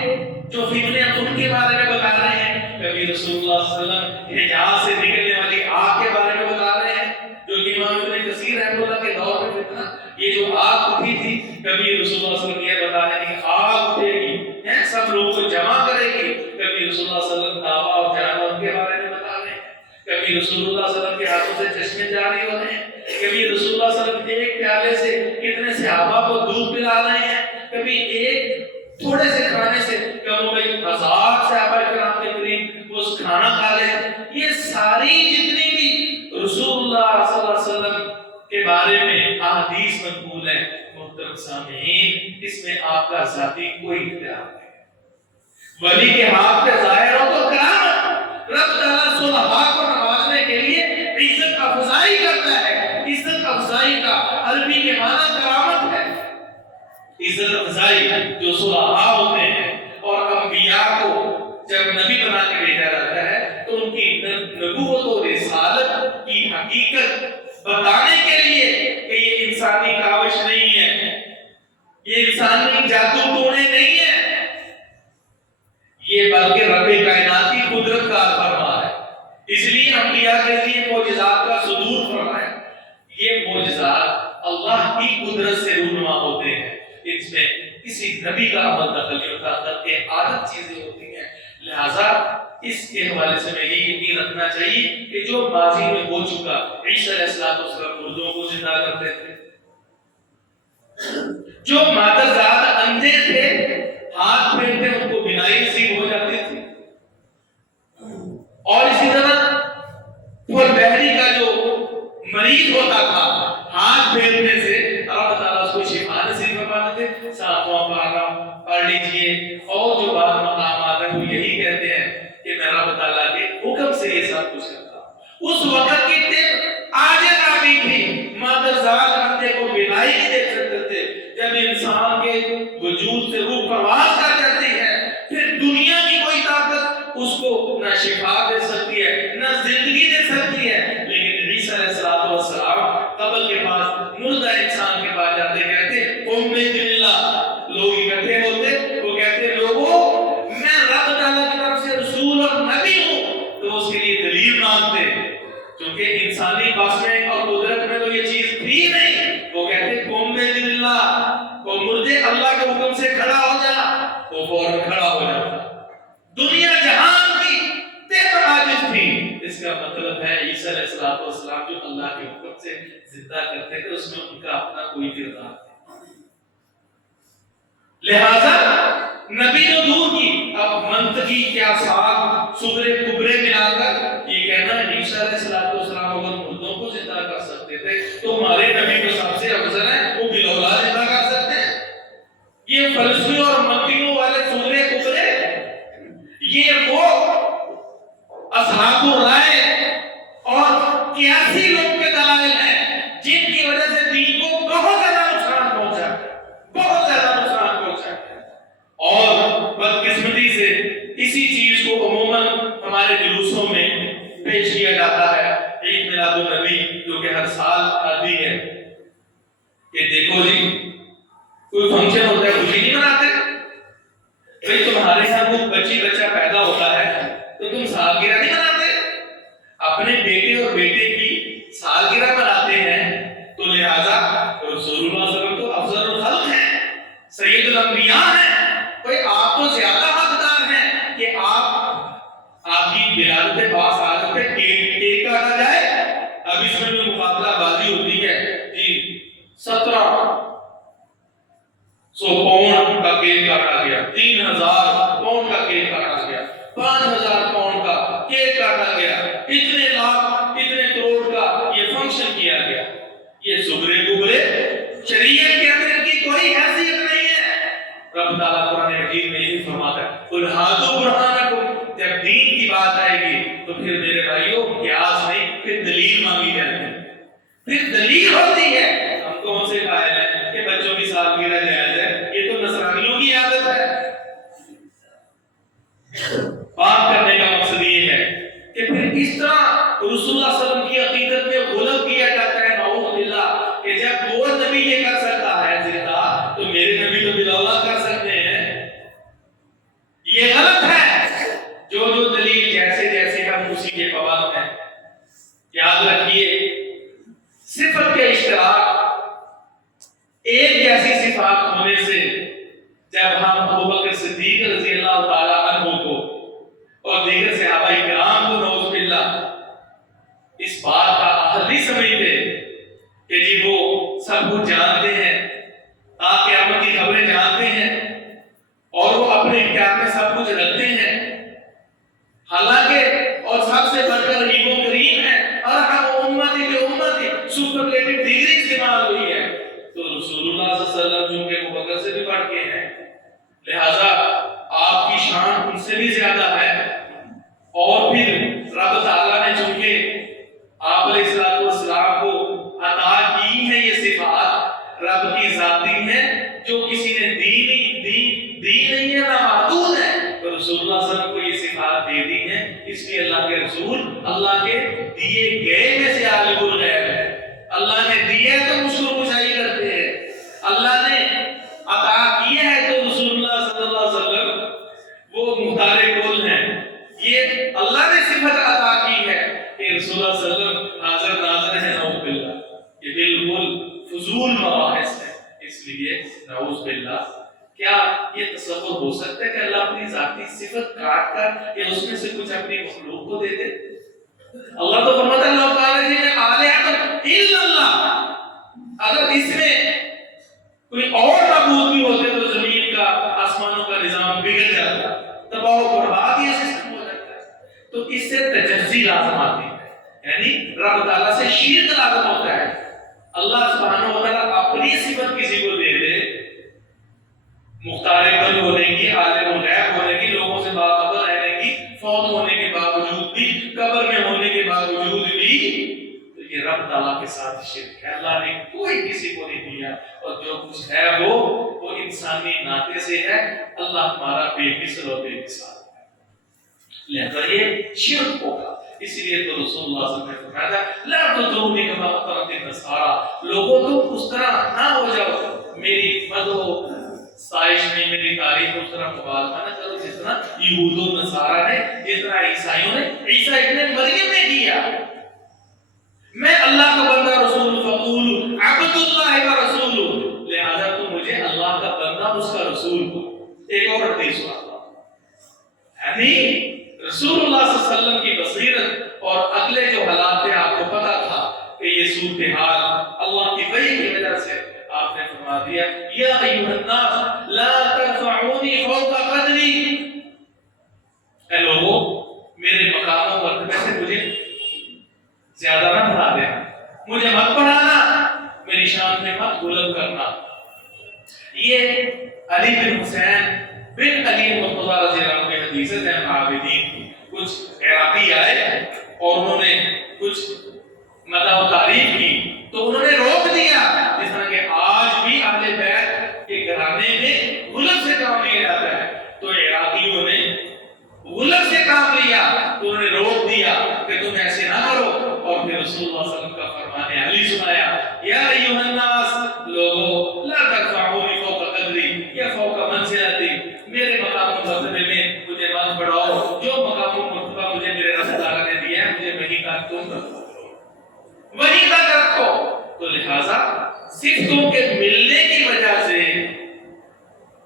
جو فتنے ہیں ان کے بارے میں بتا رہے ہیں، کبھی رسول اللہ صلی اللہ علیہ وسلم حجاز سے نکلنے والی آگ کے بارے میں بتا رہے ہیں جو کہ امام ابن کثیر رحمہ اللہ کے دور میں فتنہ یہ جو آگ اٹھی تھی. کبھی رسول اللہ صلی اللہ علیہ وسلم یہ بتا رہے ہیں کہ آگ اٹھے گی ہیں سب لوگوں کو جمع کرے گی. کبھی رسول اللہ صلی اللہ علیہ وسلم دعویٰ اور جہنم کے بارے میں بتا رہے ہیں. کبھی رسول اللہ صلی اللہ علیہ وسلم کے ہاتھوں سے چشمے جاری ہو رہے ہیں. کبھی رسول اللہ صلی اللہ علیہ وسلم ایک پیالے سے کتنے صحابہ کو دودھ پلا رہے ہیں. کبھی ایک تھوڑے سے کھانے سے کم بھائی 1000 صحابہ کرام کے قریب وہ کھانا کھا لے. یہ ساری جتنی بھی رسول اللہ صلی اللہ علیہ وسلم کے بارے میں احادیث منقول ہیں محترم سامعین، اس میں آپ کا ذاتی کوئی اختیار نہیں. ولی کے ہاتھ پہ ظاہر ہو تو کرامت. رب تعالیٰ صلحاء کو نوازنے کے لیے عزت افزائی کرتا ہے. عزت افزائی کا عربی کے معنی کرامت ہے. عزت افزائی جو صلحاء ہوتے ہیں اور انبیاء کو جب نبی بنا کے بھیجا جاتا ہے تو ان کی نبوت و رسالت کی حقیقت بتانے کے لیے کہ یہ انسانی کاوش نہیں ہے، یہ انسانی جادو ٹونے نہیں ہے، یہ بلکہ رب کائنات کی قدرت کا فرمان ہے. اس لیے انبیاء کے لیے معجزات کا صدور فرمایا. یہ معجزات اللہ کی قدرت سے رونما ہوتے ہیں. اس میں کسی نبی کا عمل دخل نہیں ہوتا، بلکہ عادت چیزیں ہوتی ہیں. لہذا اس کے حوالے سے میں یہ یقین رکھنا چاہیے کہ جو ماضی میں ہو چکا، عیسیٰ علیہ السلام مردوں کو زندہ کرتے تھے، جو مادرزاد اندھے تھے ہاتھ پھیرتے ان کو بینائی نصیب ہو جاتی تھی، اور اسی طرح پھر بحری کا جو مریض ہوتا تھا ہاتھ پھیرنے سے اللہ تعالیٰ اس کو شفا نصیب فرماتے تھے. ساتواں پارہ پڑھ لیجئے. اور جو بات مقامات ہیں وہ یہی کہتے ہیں کہ میں رب تعالیٰ کے حکم سے یہ سب کچھ کرتا ہوں. اس وقت کی طب عاجز آدمی تھی، مادرزاد اندھے کو بینائی نہیں دیکھ سکتے تھے. جب انسان کے وجود سے روح پرواز کر جاتی ہے پھر دنیا کی کوئی طاقت اس کو نہ شفا دے سکتی ہے نہ زندگی دے سکتی ہے. لیکن عیسیٰ علیہ السلام قبر کے پاس مردہ انسان کے پاس جاتے کہتے امت اللہ، لوگ اکٹھے ہوتے وہ کہتے لوگوں میں رب تعالیٰ کی طرف سے رسول اور نبی ہوں. تو اس کے لیے دلیل مانگتے کیونکہ انسانی بس میں اور قدرت میں تو یہ چیز تھی نہیں. وہ کہتے امت اللہ، وہ مردے اللہ کے حکم سے کھڑا ہو جا، وہ فوراً کھڑا ہو جاتا. دنیا جہان کی تیرا عاجز تھی. اس کا مطلب ہے عیسیٰ علیہ السلام جو اللہ کے حکم سے زندہ کرتے تھے اس میں ان کا اپنا کوئی کردار نہیں. لہذا نبی تو دور کی، اب منطقی کیا ساتھ صغرے کبرے ملا کر یہ کہنا ہے عیسیٰ علیہ السلام اگر مردوں کو زندہ کر سکتے تھے تو ہمارے نبی تو سب سے افضل ہے، وہ بلا اولاد زندہ میلاد النبی جو کہ ہر سال آتی ہے کہ دیکھو جی کوئی فنکشن ہوتا ہے خوشی نہیں مناتے؟ بھئی تمہارے یہاں کوئی بچہ پیدا ہوتا ہے تو تم سالگرہ نہیں مناتے؟ اپنے بیٹے اور بیٹے کی سالگرہ مناتے ہیں، تو لہذا رسول اللہ صلی اللہ علیہ وسلم تو افضل الخلق ہیں، سید الانبیاء ہیں، کوئی آپ تو زیادہ حقدار ہیں کہ آپ کی ولادت پاس عادت پہ کیک کاٹا جائے۔ اب اس میں جو مقابلہ بازی ہوتی ہے جی 1700 پاؤنڈ کا کیک کاٹا گیا، 3000 پاؤنڈ کا کیک کاٹا گیا، 5000 پاؤنڈ کا کیک کاٹا گیا، اتنے لاکھ اتنے کروڑ کا یہ فنکشن کیا گیا۔ یہ زبرے گبرے شریعت کے اندر کی کوئی حیثیت نہیں ہے۔ رب تعالیٰ قرآن مجید میں یہی فرماتا ہے قُلْ هَاتُوا بُرْهَانَكُمْ، جب دین کی بات آئے گی تو پھر میرے بھائیوں قیاس نہیں، پھر دلیل مانگی جائے گی، پھر دلیل ہوتی ہے۔ ہم کون سے قائل ہیں کہ بچوں کی سالگرہ جائز ہے؟ یہ تو نصرانیوں کی عادت ہے۔ بات کرنے کا مقصد یہ ہے کہ پھر اس طرح رسول اللہ صلی اللہ علیہ وسلم کی عقیدت میں غلط کیا جاتا ہے، نعوذ باللہ، کہ جب وہ نبی یہ کر سکتا ہے زندہ تو میرے نبی تو بلا کر سکتے ہیں۔ یہ غلط ہے۔ جو دلیل جیسے جیسے ہم اسی کے پابند ہیں۔ یاد رکھیے صفت کے اشتراک ایک جیسی صفات ہونے سے جب ہم ابوبکر صدیق رضی اللہ تعالیٰ عنہ کو اور دیگر صحابہ کرام کو نعوذ باللہ اس بات کا اہل نہیں سمجھتے کہ جی وہ سب کچھ جانتے ہیں، قیامت کی خبریں جانتے ہیں اور وہ اپنے اختیار میں سب کچھ رکھتے ہیں، حالانکہ اور سب سے بڑھ کر رحیم و کریم ہے، اور ہم امتی کے امتی سپرلیٹو ڈگری استعمال ہوئی ہے، تو رسول اللہ صلی اللہ علیہ وسلم جو کہ ابوبکر سے بھی بڑھ کے ہیں، لہذا آپ کی شان ان سے بھی زیادہ ہے۔ اور پھر رب تعالیٰ نے چونکہ آپ علیہ السلام کو عطا کی ہے یہ صفات رب کی ذاتی ہیں جو کسی نے دی نہیں ہے، نہ محدود ہے، تو رسول اللہ صلی اللہ علیہ وسلم کو یہ صفات دے دی ہیں۔ اس لیے اللہ کے رسول اللہ کے دیے گئے میں سے عالم الغیب ہے۔ اللہ نے دیے تو مشکل کشائی کرتے ہیں، اللہ نے عطا کیے ہے تو رسول اللہ صلی اللہ علیہ وسلم وہ مختار کل ہیں۔ یہ اللہ نے صفت عطا کی ہے کہ رسول اللہ صلی اللہ علیہ وسلم حاضر ناظر ہے، نعوذ باللہ، یہ بالکل فضول مباحث ہے۔ اس لیے نعوذ باللہ کیا یہ تصور ہو سکتا ہے کہ اللہ اپنی ذاتی صفت کاٹ کر یا اس میں سے کچھ اپنی مخلوق کو دے دے؟ اللہ تو فرماتا ہے اللہ تعالیٰ جی نے آلہۃ الا اللہ، اگر اس میں کوئی اور معبود بھی ہوتے تو زمین کا آسمانوں کا نظام بگڑ جاتا، تباہ و برباد یہ سسٹم ہو جاتا ہے۔ تو اس سے تجزی لازم آتی ہے، یعنی رب تعالیٰ سے شرک لازم ہوتا ہے۔ اللہ سبحانہ و تعالیٰ اپنی صفت کسی کو دے دے، مختار کل ہونے کی، عالم الغیب ہونے کی، لوگوں سے باخبر رہنے کی، فوت ہونے کے باوجود بھی، قبر میں ہونے کے باوجود بھی، تو یہ رب تعالیٰ کے ساتھ شرک ہے۔ اللہ نے کوئی کسی کو نہیں دیا، اور جو کچھ ہے وہ انسانی ناطے سے ہے۔ اللہ ہمارا بے مثل اور بے مثال ہے، لہذا یہ شرک ہوگا۔ اسی لیے تو رسول اللہ صلی اللہ علیہ وسلم نے فرمایا لا تطرونی کما اطرت النصارى، لوگوں تم اس طرح نہ ہو جاؤ، میری مدح ستائش نہیں، میری تعریف اس طرح مبالغہ نہ کرو جتنا یہود و نصارہ نے، جتنا عیسائیوں نے، عیسیٰ ابن مریم نے کیا۔ میں اللہ کا بندہ رسول فقول عبد اللہ و رسول، لہذا تم مجھے اللہ کا بندہ اس کا رسول کو۔ ایک اور حدیث یعنی رسول اللہ صلی اللہ علیہ وسلم کی بصیرت اور اگلے جو حالات تھے آپ کو پتا تھا کہ یہ صورتحال اللہ کی وحی کی وجہ سے آپ نے فرما دیا یا ایھا الناس لا ترفعونی فوق قدری، اے لوگوں میرے مقام و مرتبے سے مجھے زیادہ نہ بڑھا دینا، مجھے مت بڑھانا، میری شان میں مت بلند کرنا۔ یہ علی بن حسین بن علی مرتضی رضی اللہ عنہ کی حدیث ہے۔ زین العابدین کچھ عراقی آئے اور انہوں نے کچھ مدح و تعریف کی تو انہوں نے روک دیا، جس طرح کہ آج بھی اہل بیت کے گھرانے میں غلط سے کام لیا جاتا ہے، تو عراقیوں نے غلط سے کام لیا تو انہوں نے روک دیا کہ تم ایسے نہ کرو، اور پھر رسول اللہ صلی مرتبے میں مجھے مت بڑھاؤ، جو مقام و مرتبہ مجھے میرے رب تعالیٰ نے دیا ہے مجھے وہی کا تم رکھو، وہی تک رکھو۔ تو لہٰذا صفتوں کے ملنے کی وجہ سے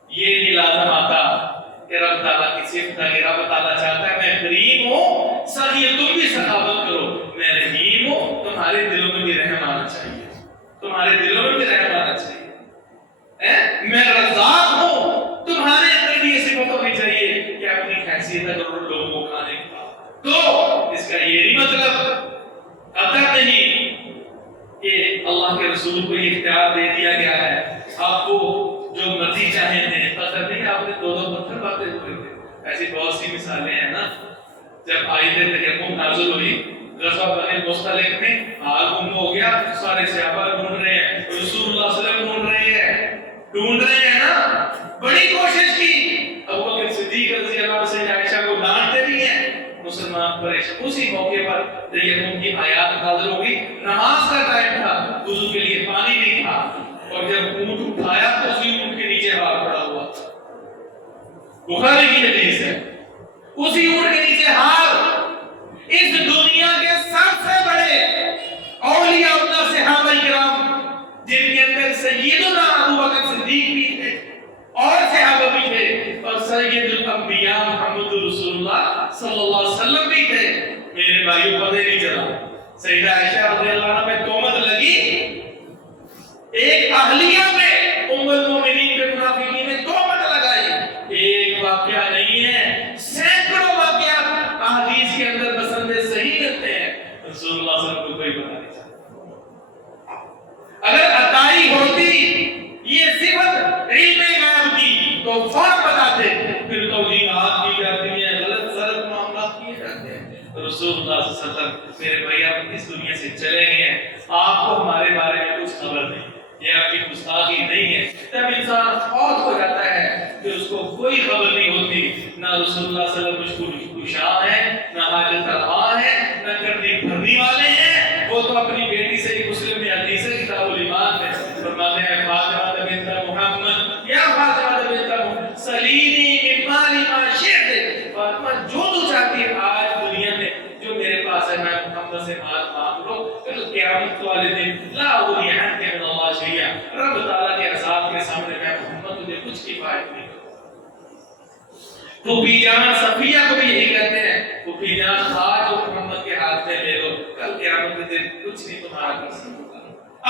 یہ نہیں لازم آتا کہ رب تعالیٰ کی صفت ہے کہ رب تعالیٰ چاہتا ہے میں کریم ہوں، سخی تم بھی سخاوت کرو، میں رحیم ہوں، تمہارے دلوں میں بھی رحم آنا چاہیے، تمہارے دلوں میں بھی رحم آنا چاہیے، میں رزاق ہوں، تمہارے اندر بھی یہ صفت ہونی چاہیے کہ اپنی حیثیت اگر لوگوں کو کھانے کا، تو اس کا یہ نہیں مطلب قطع نہیں کہ اللہ کے رسول کو یہ اختیار دے دیا گیا ہے آپ کو جو مرضی چاہیں دیں، قطع نہیں آپ نے دو پتھر باتیں ہوئے تھے۔ ایسی بہت سی مثالیں ہیں نا، جب آیت تیمم نازل ہوئی غزوہ بنی المصطلق میں حال گم ہو گیا، سارے صحابہ ڈھونڈ رہے ہیں، رسول اللہ صلی اللہ علیہ وسلم ڈھونڈ رہے ہیں نا، بڑی کوشش کی، ابو بکر صدیق رضی اللہ عنہ سے عائشہ کو ڈانٹتے بھی ہیں، مسلمان پریشان۔ اسی موقع پر تیمم کی آیات نازل ہوئی، نماز کا ٹائم تھا، وضو کے لیے پانی نہیں تھا، اور جب اونٹ اٹھایا تو اسی اونٹ کے نیچے ہاتھ پڑا ہوا تھا، بخاری کی حدیث ہے، اسی اونٹ کے نیچے ہاتھ۔ اس دنیا کے سب سے بڑے اولیاء اللہ صحابہ کرام جن کے اندر سیدنا ابو بکر صدیق بھی تھے اور صحابہ بھی تھے، اور سید الانبیاء محمد رسول اللہ صلی اللہ علیہ وسلم بھی تھے، میرے بھائیوں پتہ نہیں چلا۔ سیدہ عائشہ رضی اللہ عنہ پہ تہمت لگی، ایک اہلیہ میں ام المومنین پہ منافقین نے تہمت لگائی، ایک واقعہ نہیں ہے، سینکڑوں واقعات احادیث کے اندر بسند صحیح ملتے ہیں، رسول اللہ صلی اللہ علیہ وسلم کو کوئی پتہ نہیں چلا۔ اگر عطائی ہوتی یہ صفت علم غیب کی تو فوراً بتاتے، پھر توجیہات کی جاتی ہیں، غلط سلط معاملات کیے جاتے ہیں۔ رسول اللہ صلی اللہ علیہ وسلم میرے بھائی آپ اس دنیا سے چلے گئے ہیں، آپ کو ہمارے بارے میں کچھ خبر نہیں، یہ آپ کی گستاخی نہیں ہے۔ جب انسان فوت ہو جاتا ہے پھر اس کو کوئی خبر نہیں ہوتی، نہ رسول اللہ صلی اللہ علیہ وسلم کچھ شاہ ہے، نہ حاجت روا ہے، نہ کرنی بھرنی والے ہیں، وہ تو اپنی بیٹی سے ہی مسلم میں حدیث ہے کتاب الایمان میں فرماتے ہیں فاطمہ بنت محمد یا فاطمہ بنت محمد سلینی من مالی ما شئت، فاطمہ جو تو چاہتی ہے آج دنیا میں جو میرے پاس ہے میں محمد سے مال مانگ لو، پھر قیامت والے دن لا اغنی عنک من اللہ شیئا، رب تعالیٰ کے عذاب کے سامنے میں محمد تجھے کچھ کفایت نہیں کروں۔ پھوپھی جان صفیہ کو بھی یہی کہتے ہیں، پھوپھی جان آج محمد کے ہاتھ میں لے لو، کل قیامت کے دن کچھ نہیں تمہارا کر سکتا۔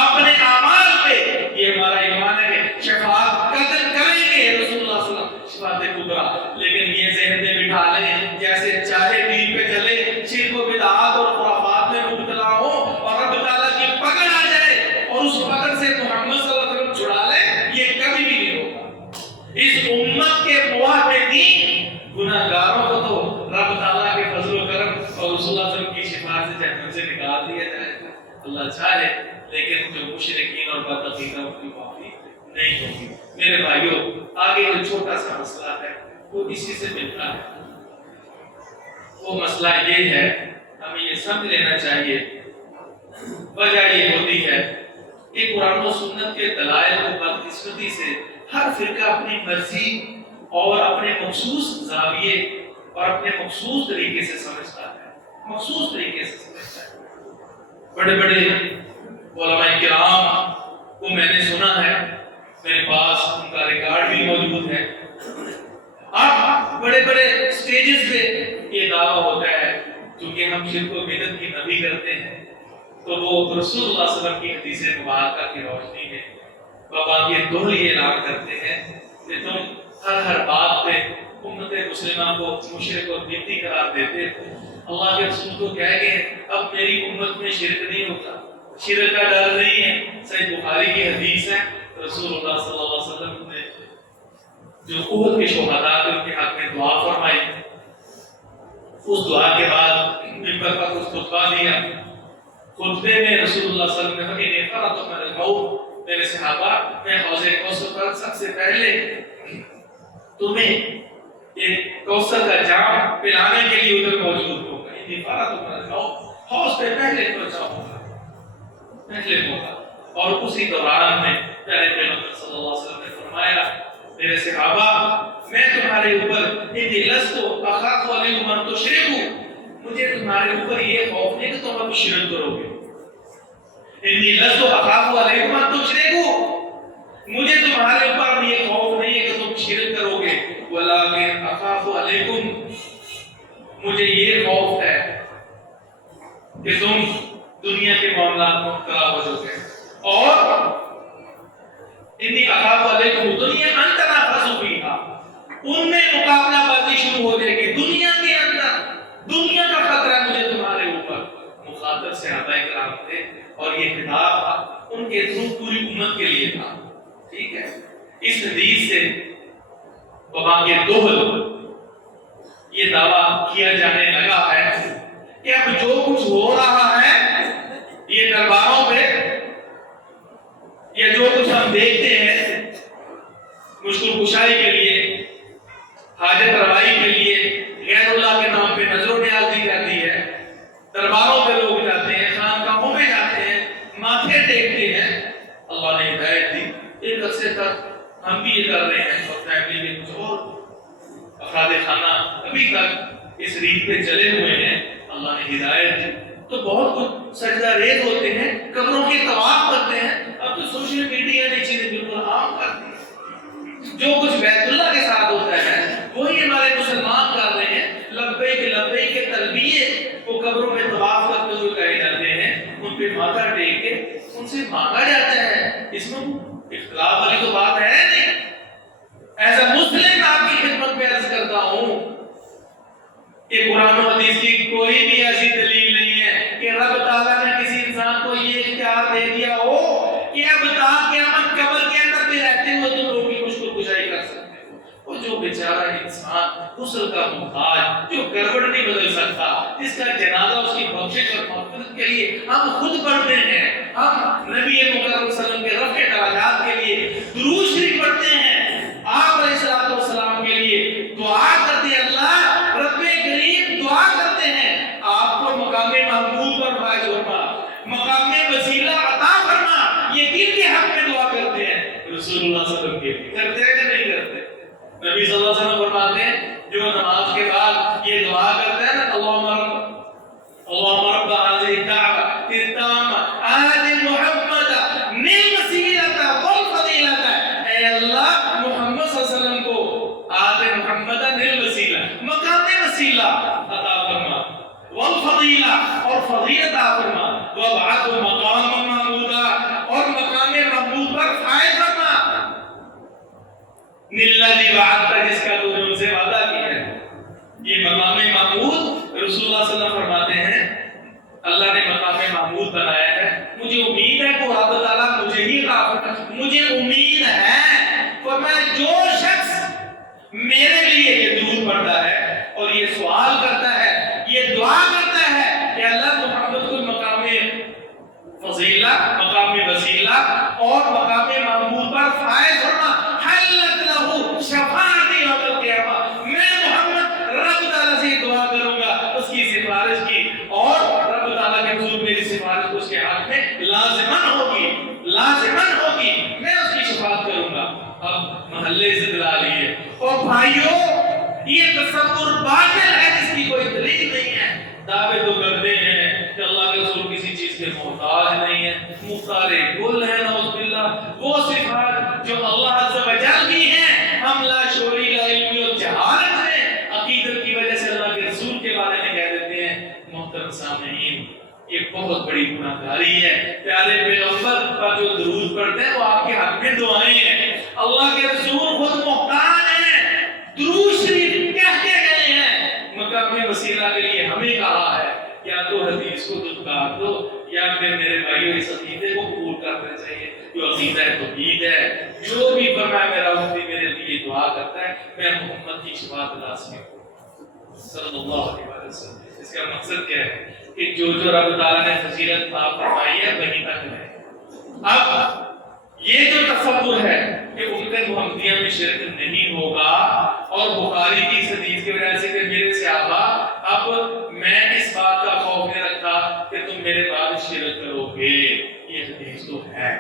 اپنے اعمال پہ یہ ہمارا ایمان ہے کہ شفاعت قدر کریں گے رسول اللہ صلی اللہ علیہ وسلم، شفاعت کبریٰ، لیکن یہ ذہن میں بٹھا لیں جیسے چاہے دین پہ چلے، شرک و بدعات اور خرافات میں مبتلا ہو اور رب تعالیٰ کی پکڑ آ جائے اور اس پکڑ سے محمد صلی اللہ علیہ وسلم چھڑا لے، یہ کبھی بھی نہیں ہوگا۔ اس امت کے موحدین گناہگاروں کو تو رب تعالیٰ کے فضل و کرم اور رسول اللہ صلی اللہ علیہ وسلم کی شفاعت سے جہنم سے نکال دیا جائے گا، اللہ چاہے، لیکن جو مشرکین اور بدعقیدہ ان کی معافی نہیں ہوگی۔ میرے بھائیوں آگے جو چھوٹا سا مسئلہ ہے وہ اسی سے ملتا ہے، وہ مسئلہ یہ ہے ہمیں یہ سمجھ لینا چاہیے، وجہ یہ ہوتی ہے کہ قرآن و سنت کے دلائل کو بدقسمتی سے ہر فرقہ اپنی مرضی اور اپنے مخصوص زاویے اور اپنے مخصوص طریقے سے سمجھتا ہے، مخصوص طریقے سے سمجھتا ہے۔ بڑے بڑے علماء کرام کو میں نے سنا ہے، میرے پاس ان کا ریکارڈ بھی موجود ہے، اب بڑے بڑے سٹیجز پہ یہ دعویٰ ہوتا ہے کیونکہ ہم شرک و بدعت کی نفی کرتے ہیں تو وہ رسول اللہ صلی اللہ علیہ وسلم کی حدیث مبارکہ کی روشنی میں بابا یہ دوہری اعلان کرتے ہیں کہ تم ہر بات پہ امت مسلمہ کو مشرک اور بدعتی قرار دیتے ہو، اللہ کے رسول کو کہہ گئے اب میری امت میں شرک نہیں ہوتا، شرک کا ڈر نہیں ہے۔ صحیح بخاری کی حدیث ہے، رسول اللہ صلی اللہ علیہ وسلم نے جو احد کے شہداء ان کے حق میں دعا فرمائی، اس دعا کے بعد منبر پر کچھ خطبہ دیا، خطبے میں رسول اللہ صلی اللہ علیہ وسلم نے میرے صحابہ میں حوض کوثر پر سب سے پہلے تمہیں ایک کوثر کا جام پلانے کے لیے ادھر موجود ہوگا، یہ حوض پہ پہلے پہنچاؤں گا، پہلے ہوگا۔ اور اسی دوران میں پیارے پیغمبر صلی اللہ علیہ وسلم نے فرمایا میرے صحابہ میں تمہارے اوپر انی لست اخاف علیکم ان تشرکوا، مجھے تمہارے اوپر یہ خوف نہیں کہ تم اب شرک کرو گے. انی لست اخاف علیکم ان تشرکوا، مجھے تمہارے اوپر یہ خوف نہیں ہے کہ تم شرک کرو گے، ولکن اخاف علیکم، مجھے یہ خوف ہے کہ تم دنیا کے معاملات میں مبتلا ہو جاؤ گے، اور انی اخاف علیکم دنیا ان تنافسوا فیھا، ان میں مقابلہ بازی شروع ہو جائے گی دنیا کے اندر، دنیا کا خطرہ مجھے تمہارے اوپر. مخاطب صحابہ کرام تھے اور یہ خطاب ان کے تھرو پوری امت کے لیے تھا. ٹھیک ہے، اس حدیث سے وبا کے دوہل یہ دعویٰ کیا جانے لگا ہے کہ اب جو کچھ ہو رہا ہے یہ درباروں پہ، یا جو کچھ ہم دیکھتے ہیں مشکل کشائی کے لیے، حاجت روائی کے لیے غیر اللہ کے نام پہ نظر و نیاز دی جاتی ہے، درباروں پہ لوگ جاتے ہیں، خانقاہوں میں جاتے ہیں، ماتھے ٹیکتے ہیں. اللہ نے ہدایت دی، ایک عرصے تک ہم بھی یہ کر رہے ہیں اور فیملی میں کچھ اور افراد خانہ ابھی تک اس ریت پہ چلے ہوئے ہیں. اللہ نے ہدایت دی تو بہت کچھ سجدہ ریز ہوتے ہیں، قبروں کے طواف کرتے ہیں. اب تو سوشل میڈیا نے چیزیں بالکل عام کر دی. جو کچھ بیت اللہ کے ساتھ ہوتا ہے وہی ہمارے مسلمان کر رہے ہیں. لبیک لبیک کے تلبیے کو قبروں میں طواف کرتے ہوئے کہے جاتے ہیں، ان پہ ماتھا ٹیک کے ان سے مانگا جاتا ہے. اس میں اختلاف والی تو بات ہے نہیں. ایسا مسلم آپ کی خدمت میں عرض کرتا ہوں کہ قرآن و حدیث کی کوئی بھی ایسی دلیل نہیں ہے کہ رب تعالیٰ نے کسی انسان کو یہ اختیار دے دیا ہو کہ اب قیامت قبر کے اندر بھی رہتے ہوئے تم لوگوں کی مشکل کشائی کر سکتے ہو. وہ جو بیچارہ انسان غسل کا محتاج، جو کروٹ نہیں بدل سکتا، جس کا جنازہ اس کی بخشش اور مغفرت کے لیے ہم خود پڑھتے ہیں، ہم نبی مکرم صلی اللہ علیہ وسلم کے رفع درجات کے لیے درود شریف پڑھتے ہیں، آپ علیہ الصلوۃ والسلام کے لیے دعا کرتے ہیں، اللہ رب کریم دعا کرتے ہیں آپ کو مقام محمود پر فائز فرما، مقام وسیلہ عطا فرما. یہ کن کے حق میں دعا کرتے ہیں؟ رسول اللہ صلی اللہ علیہ وسلم کے لیے. کرتے ہیں کہ نہیں کرتے؟ نبی صلی اللہ علیہ وسلم فرماتے ہیں جو نماز کے بعد یہ دعا کرتے ہیں نا، اللہم رب هذه الدعوة التامة آت محمد الوسیلة والفضیلة، اے اللہ محمد صلی اللہ علیہ وسلم کو آت محمد الوسیلہ، مقام وسیلہ عطا فرما، والفضیلہ اور فضیلت عطا فرما، وابعثه مقاما محمودا اور مقام محمود پر فائز فرما. الذی وعدت، جس کا تو نے ان سے وعدہ کیا ہے. یہ مقام محمود رسول اللہ صلی اللہ علیہ وسلم فرماتے ہیں اللہ نے مقام محمود بنایا ہے. مجھے امید ہے کہ رب تعالیٰ مجھے ہی غافر، مجھے امید ہے فرمایا جو شخص میرے لیے یہ درود پڑھتا ہے اور یہ سوال کرتا ہے، یہ دعا کرتا ہے کہ اللہ محمد کو مقام فضیلہ، مقام وسیلہ اور مقام محمود پر فائز فرما، حلت لہ شفاعتی یوم القیامہ. میں محمد رب تعالیٰ سے دعا کروں گا اس کی سفارش کی، اور رب تعالیٰ کے حضور میری سفارش اس کے حق میں لازمن ہوگی، لازمن ہوگی، میں اس کی شفاعت کروں گا. اب محلے استدلال ہے اور بھائیوں یہ تصور باطل ہے جس کی کوئی دلیل نہیں ہے. دعوے تو کرتے ہیں کہ اللہ کے رسول کسی چیز کے محتاج نہیں ہے، مختار کل ہے، نعوذ باللہ. وہ صفات جو اللہ عز و جل کی ہیں ہم لا شعوری لا علمی اور جہالت میں عقیدت کی وجہ سے اللہ کے رسول کے بارے میں کہہ دیتے ہیں. محترم سامعین، یہ بہت بڑی گناہگاری ہے. پیارے پیغمبر پر جو درود پڑھتے ہیں وہ آپ کے حق میں دعائیں ہیں. اللہ کے رسول خود محتاج ہیں، درود شریف کہتے گئے ہیں. مقام وسیلہ کے لیے ہمیں کہا ہے یا تو حدیث کو دھتکار دو یا پھر میرے بھائیوں اس عقیدے کو قبول کرنا چاہیے جو عقیدہ توحید ہے. جو بھی فرمایا میرا مفتی میرے لیے دعا کرتا ہے میں محمد کی شفاعت لازمی ہوں صلی اللہ علیہ وسلم. اس کا مقصد کیا ہے کہ جو رب تعالیٰ نے فضیلت عطا فرمائی ہے وہیں تک ہے. اب یہ جو تصور ہے کہ امت محمدیہ میں شرک نہیں ہوگا، اور بخاری کی اس حدیث کی وجہ سے کہ میرے صحابہ اب میں اس بات کا خوف نہیں رکھتا کہ تم میرے بعد شرک کرو گے، یہ حدیث تو ہے.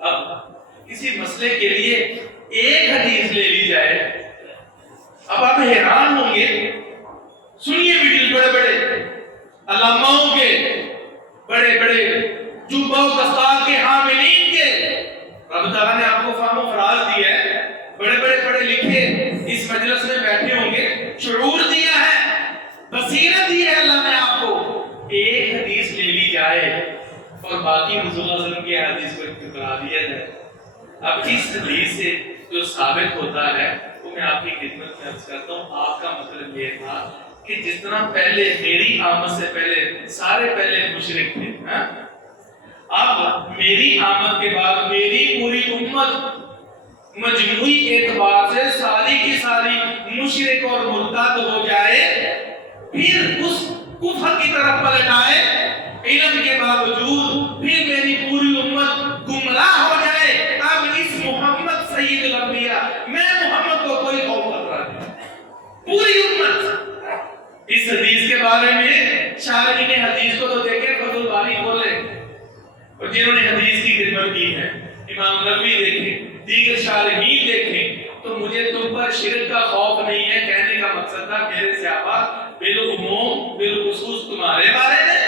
اب کسی مسئلے کے لیے ایک حدیث لے لی جائے آپ حیران ہوں گے. سنیے ویڈیوز بڑے بڑے علماؤں کے, بڑے بڑے جبہ و دستار کے حاملین کے. رب تعالیٰ نے آپ کو فہم و فراز دیا ہے, بڑے بڑے پڑھے لکھے اس مجلس میں بیٹھے ہوں گے, شعور دیا ہے, بصیرت دی ہے اللہ نے آپ کو. ایک حدیث لے لی جائے اور باقی رسول اللہ صلی اللہ علیہ وسلم کی حدیث کو ٹھکرا دیا جائے. اب اس حدیث سے جو ثابت ہوتا ہے وہ میں آپ کی خدمت میں عرض کرتا ہوں. آپ کا مطلب یہ تھا کہ جس طرح پہلے میری آمد سے پہلے سارے پہلے مشرک تھے, اب میری آمد کے بعد میری پوری امت مجموعی اعتبار سے ساری کی ساری مشرک اور مرتد ہو جائے, پھر اس کفر کی طرف پلٹ آئے علم کے باوجود, پھر میری پوری امت گمراہ ہو جائے. اب اس محمد سید الانبیاء میں محمد کو کوئی خوف خطرہ نہیں, پوری امت. اس حدیث کے بارے میں شارحین حدیث کو تو دیکھیں, فتح الباری کھولے اور جنہوں نے حدیث کی خدمت کی ہے, امام نووی دیکھیں, دیگر شارحین دیکھیں, تو مجھے تم پر شرک کا خوف نہیں ہے کہنے کا مقصد تھا میرے صحابہ بالعموم بالخصوص تمہارے بارے میں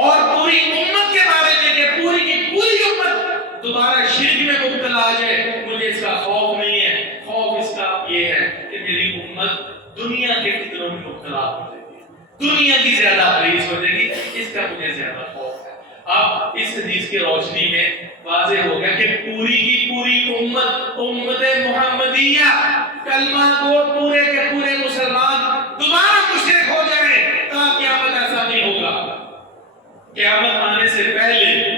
اور پوری امت کے بارے میں کہ پوری کی پوری امت دوبارہ شرک میں مبتلا آ جائے, مجھے اس کا خوف نہیں ہے. خوف اس کا یہ ہے کہ میری امت دنیا کے فتنوں میں مبتلا ہو جائے گی, دنیا کی زیادہ حریص ہو جائے گی, اس کا مجھے زیادہ خوف ہے. اب اس حدیث کی روشنی میں واضح ہو گیا کہ پوری کی پوری امت امت محمدیہ کلمہ کو پورے کے پورے مسلمان دوبارہ مشرک ہو جائیں. قیامت ایسا نہیں ہوگا. قیامت آنے سے پہلے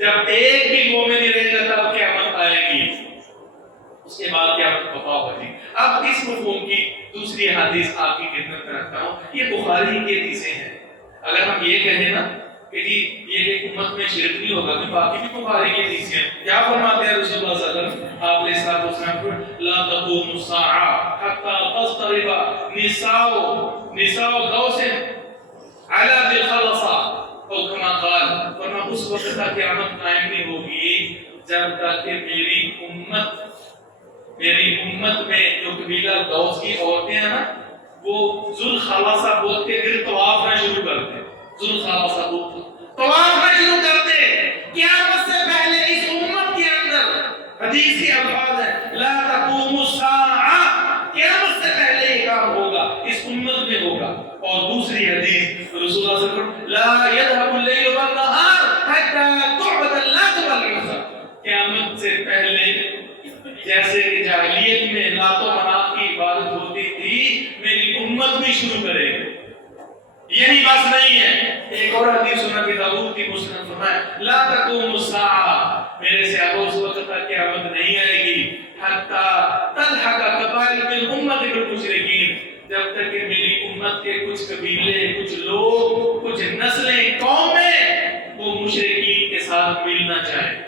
جب ایک بھی مومن نہیں رہے گا تب قیامت آئے گی, اس کے بعد قیامت وفا ہوگی. اب اس مفہوم کی دوسری حدیث آپ کی خدمت میں رکھتا ہوں. یہ بخاری کی حدیثیں ہیں. اگر ہم یہ کہیں نا کہ جی یہ امت میں شرک نہیں ہوگا, تو باقی بھی بخاری کی حدیثیں ہیں. کیا فرماتے ہیں رسول اللہ صلی اللہ علیہ وسلم, آپ علیہ الصلوۃ والسلام کو لا تقوم الساعة حتى تضطرب نساء دوس على ذي الخلصة او كما قال. ورنہ اس وقت تک قیامت قائم نہیں ہوگی جب تک کہ میری امت میں جو قبیلہ دوس کی عورتیں ہیں نا, وہ ذوالخلاصہ بوت کے گرد طواف نہ شروع کرتے, ذوالخلاصہ بوت طواف نہ شروع کرتے. قیامت سے پہلے اس امت کے اندر حدیث کے الفاظ ہیں لا تقوم الساعة, قیامت سے پہلے یہ کام ہوگا, اس امت میں ہوگا. اور دوسری حدیث رسول اللہ صلی اللہ علیہ وسلم لا يذهب الليل والنهار حتى تعبد اللات والعزى, قیامت سے پہلے جیسے کہ جاہلیت میں لات و منات کی عبادت ہوتی تھی, میری امت بھی شروع کرے گی. یہی بس نہیں ہے, ایک اور حدیث سنن ابی داؤد کی مسند فرمایا لا تقوم الساعة, میرے صحابہ اس وقت تک قیامت نہیں آئے گی حتی تلحق قبائل من امت بالمشرکین, جب تک کہ میری امت کے کچھ قبیلے, کچھ لوگ, کچھ نسلیں, قومیں وہ مشرکین کے ساتھ ملنا چاہیں.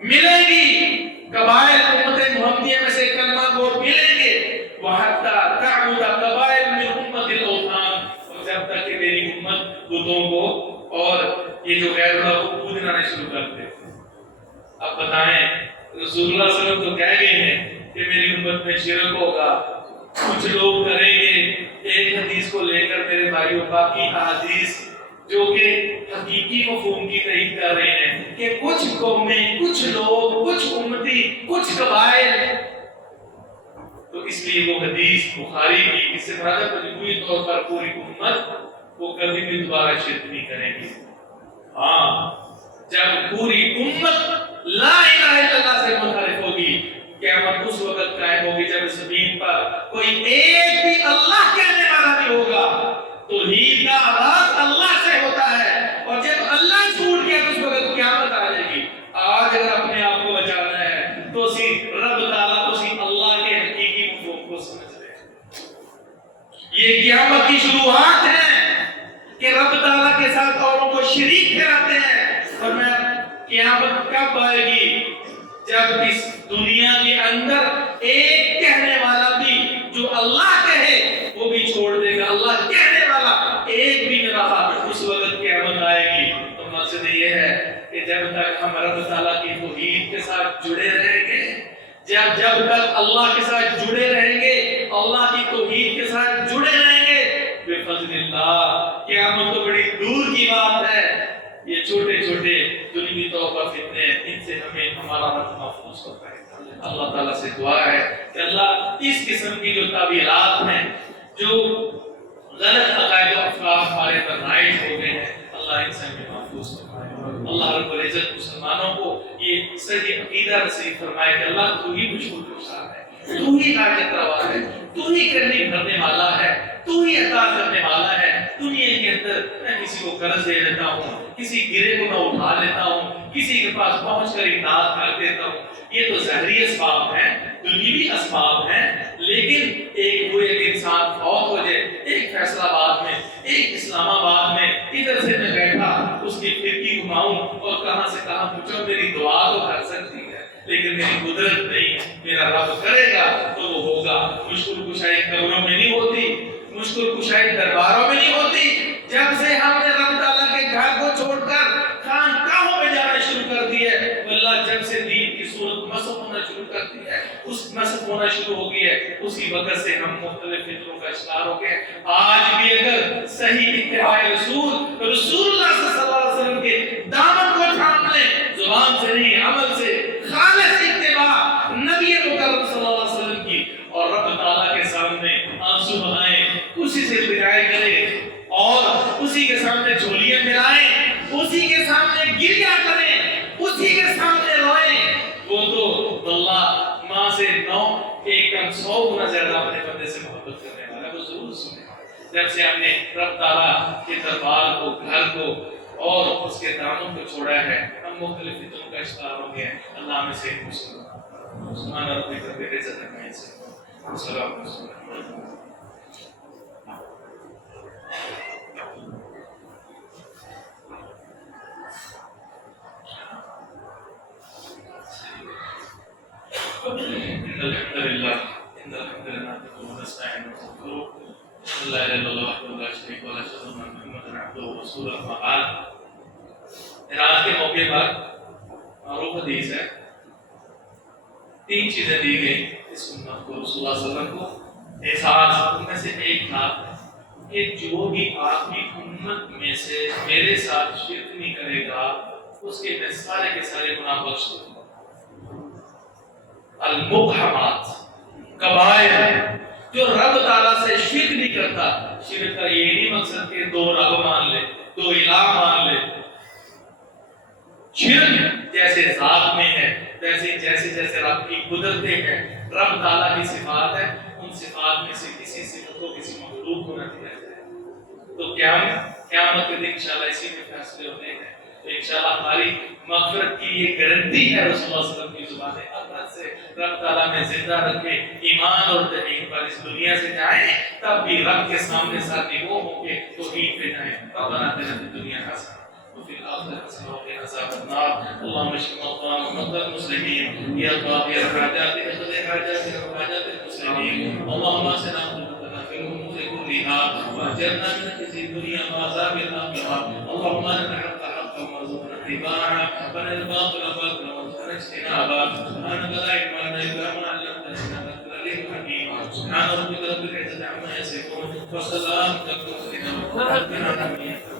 ملے گی قبائل امت محمدیہ میں سے کلمہ کو ملیں گے. وحتی تعبد قبائل من امت الاوثان, اور جب تک کہ میری امت بتوں کو اور یہ جو غیر اللہ کو پوجنا نہیں شروع کرتے. اب بتائیں رسول اللہ صلی اللہ علیہ وسلم تو کہہ گئے ہیں کہ میری امت میں شرک ہوگا, کچھ لوگ کریں گے. ایک حدیث کو لے کر میرے بھائیوں باقی احادیث جو کہ حقیقی مفہوم کی تائید کر رہے ہیں کہ کچھ قومیں, کچھ لوگ, کچھ امتی, کچھ قبائل, تو اس لیے وہ حدیث بخاری کی اس سے مراد مجموعی طور پر پوری امت وہ کبھی بھی دوبارہ شرک نہیں کرے گی. ہاں, جب پوری امت لا الہ الا اللہ سے منحرف ہوگی, قیامت اس وقت قائم ہوگی جب زمین پر کوئی ایک بھی اللہ کہنے والا نہیں ہوگا. توحید کا آغاز اللہ سے ہوتا ہے, اور جب اللہ چھوٹ گیا تو اس وقت قیامت آ جائے گی. آج اگر اپنے آپ کو بچانا ہے تو اسی رب تعالیٰ, اسی اللہ کے حقیقی مفہوم کو سمجھ لیں. یہ قیامت کی شروعات ہیں کہ رب تعالیٰ کے ساتھ اوروں کو شریک ٹھہراتے ہیں. اور میں قیامت کب آئے گی؟ جب اس دنیا کے اندر ایک کہنے والا بھی جو اللہ کہے وہ بھی چھوڑ دے گا. اللہ کہنے والا ایک بھی نہ رہا, اس وقت قیامت آئے گی. تو مقصد یہ ہے کہ جب تک ہم رب تعالیٰ کی توحید کے ساتھ جڑے رہیں گے, جب جب تک اللہ کے ساتھ جڑے رہیں گے، اللہ کی توحید کے ساتھ جڑے رہیں گے، بے فضل اللہ قیامت تو بڑی دور کی بات ہے۔ یہ چھوٹے چھوٹے دنیوی طور پر فتنے ہیں، ان سے ہمیں ہمارا رب محفوظ کرتا ہے۔ اللہ تعالیٰ سے دعا ہے کہ اللہ اس قسم کی جو تعبیرات ہیں، جو غلط عقائد و افکار ہمارے پر رائج ہو گئے ہیں، اللہ ان سے ہمیں محفوظ فرمائے۔ اللہ رب العزت مسلمانوں کو یہ صحیح عقیدہ نصیب فرمائے کہ اللہ تو ہی مشکل کشا ہے، تو ہی حاجت روا ہے، تو ہی کرنے بھرنے والا ہے، تو ہی عطا کرنے والا ہے۔ دنیا کے اندر میں کسی کو قرض دے دیتا ہوں، کسی گرے کو میں اٹھا لیتا ہوں، کسی کے پاس پہنچ کر امداد کر دیتا ہوں، یہ تو ظاہری اسباب ہیں، دنیوی اسباب ہیں۔ لیکن ایک وہ ایک انسان فوت ہو جائے، ایک فیصلہ آباد میں، ایک اسلام آباد میں، ادھر سے میں بیٹھا اس کی پھرکی گھماؤں اور کہاں سے کہاں پہنچوں، میری دعا تو کر سکتی ہے لیکن میری قدرت نہیں ہے۔ میرا رب کرے گا تو وہ ہوگا۔ مشکل کشائی قبروں میں نہیں ہوتی، مشکل کشائی درباروں میں نہیں ہوتی۔ جب سے ہم نے رب تعالیٰ کے گھر کو چھوڑ کر خانقاہوں میں جانا شروع کر دی ہے، اللہ جب سے دین کی صورت مسخ ہونا شروع کر دی ہے، اس مسخ ہونا شروع ہو گئی ہے، اسی وقت سے ہم مختلف فتنوں کا شکار ہو گئے۔ آج بھی اگر صحیح اتباع رسول اللہ صلی اللہ علیہ وسلم کے دامن کو تھام لیں، زبان سے نہیں عمل سے، خالص اتباع نبی مکرم صلی اللہ علیہ وسلم کی، اور رب تعالیٰ کے سامنے آنسو بہائیں، اسی سے التجا کریں اور اسی کے سامنے جھولیاں پھیلائیں، اسی کے سامنے گریہ کریں، اسی کے سامنے روئیں، وہ تو واللہ ماں سے 100 گنا زیادہ اپنے بندے سے محبت کرنے والا ہے، وہ ضرور سنے۔ جب سے ہم نے رب تعالیٰ کے دربار کو، گھر کو اور اس کے دامن کو چھوڑا ہے، ہم مختلف فتنوں کا شکار ہو گئے ہیں۔ اللہ ہمیں سے سبحان ربک رب العزت عما یصفون والسلام علی المرسلین۔ إن الحمد لله نحمده ونستعينه ونستغفره لا إله إلا الله وحده لا شريك له وأشهد أن محمدا عبده ورسوله أما بعد۔ معراج کے موقع پر معروف حدیث ہے، 3 چیزیں دی گئی اس امت کو، رسول اللہ صلی اللہ علیہ وسلم کو احساس، ان میں سے ایک تھا کہ جو بھی آپ کی امت میں سے میرے ساتھ شرک نہیں کرے گا، اس کے میں سارے کے سارے گناہ بخش دوں گا۔ المبہمات، کبائر، جو رب تعالیٰ سے شرک نہیں کرتا۔ شرک کا یہ نہیں مقصد کہ 2 رب مان لے، 2 الہ مان لے۔ شرک جیسے ذات میں ہے، جیسے رب کی قدرتیں ہیں، رب تعالیٰ کی صفات ہے، ان صفات میں سے کسی صفت کو کسی مخلوق کو نہ دیا جائے۔ تو قیامت کے دن انشاءاللہ اسی میں فیصلے ہونے ہیں۔ تو انشاءاللہ ہماری مغفرت کی یہ گارنٹی ہے، رسول اللہ صلی اللہ علیہ وسلم کی زبان اطہر سے رب تعالیٰ میں زندہ رکھے، ایمان اور توحید پر اس دنیا سے جائیں، تب بھی رب کے سامنے ساتھی وہ ہوں گے توحید پہ جائیں۔ ربنا آتنا فی الدنیا حسنہ وفي الآخرة حسنة وقنا عذاب النار۔ اللهم اشف موتانا وموتى المسلمين، يا قاضي الحاجات اقض حاجاتنا وحاجات المسلمين، اللهم اغفر لنا في الأمور كلها وأجرنا من خزي الدنيا وعذاب الآخرة، اللهم أرنا الحق حقا وارزقنا اتباعه، وأرنا الباطل باطلا وارزقنا اجتنابه، سبحانك لا علم لنا إلا ما علمتنا إنك أنت العليم الحكيم، سبحان ربك رب العزة عما يصفون وسلام على المرسلين والحمد لله رب العالمين۔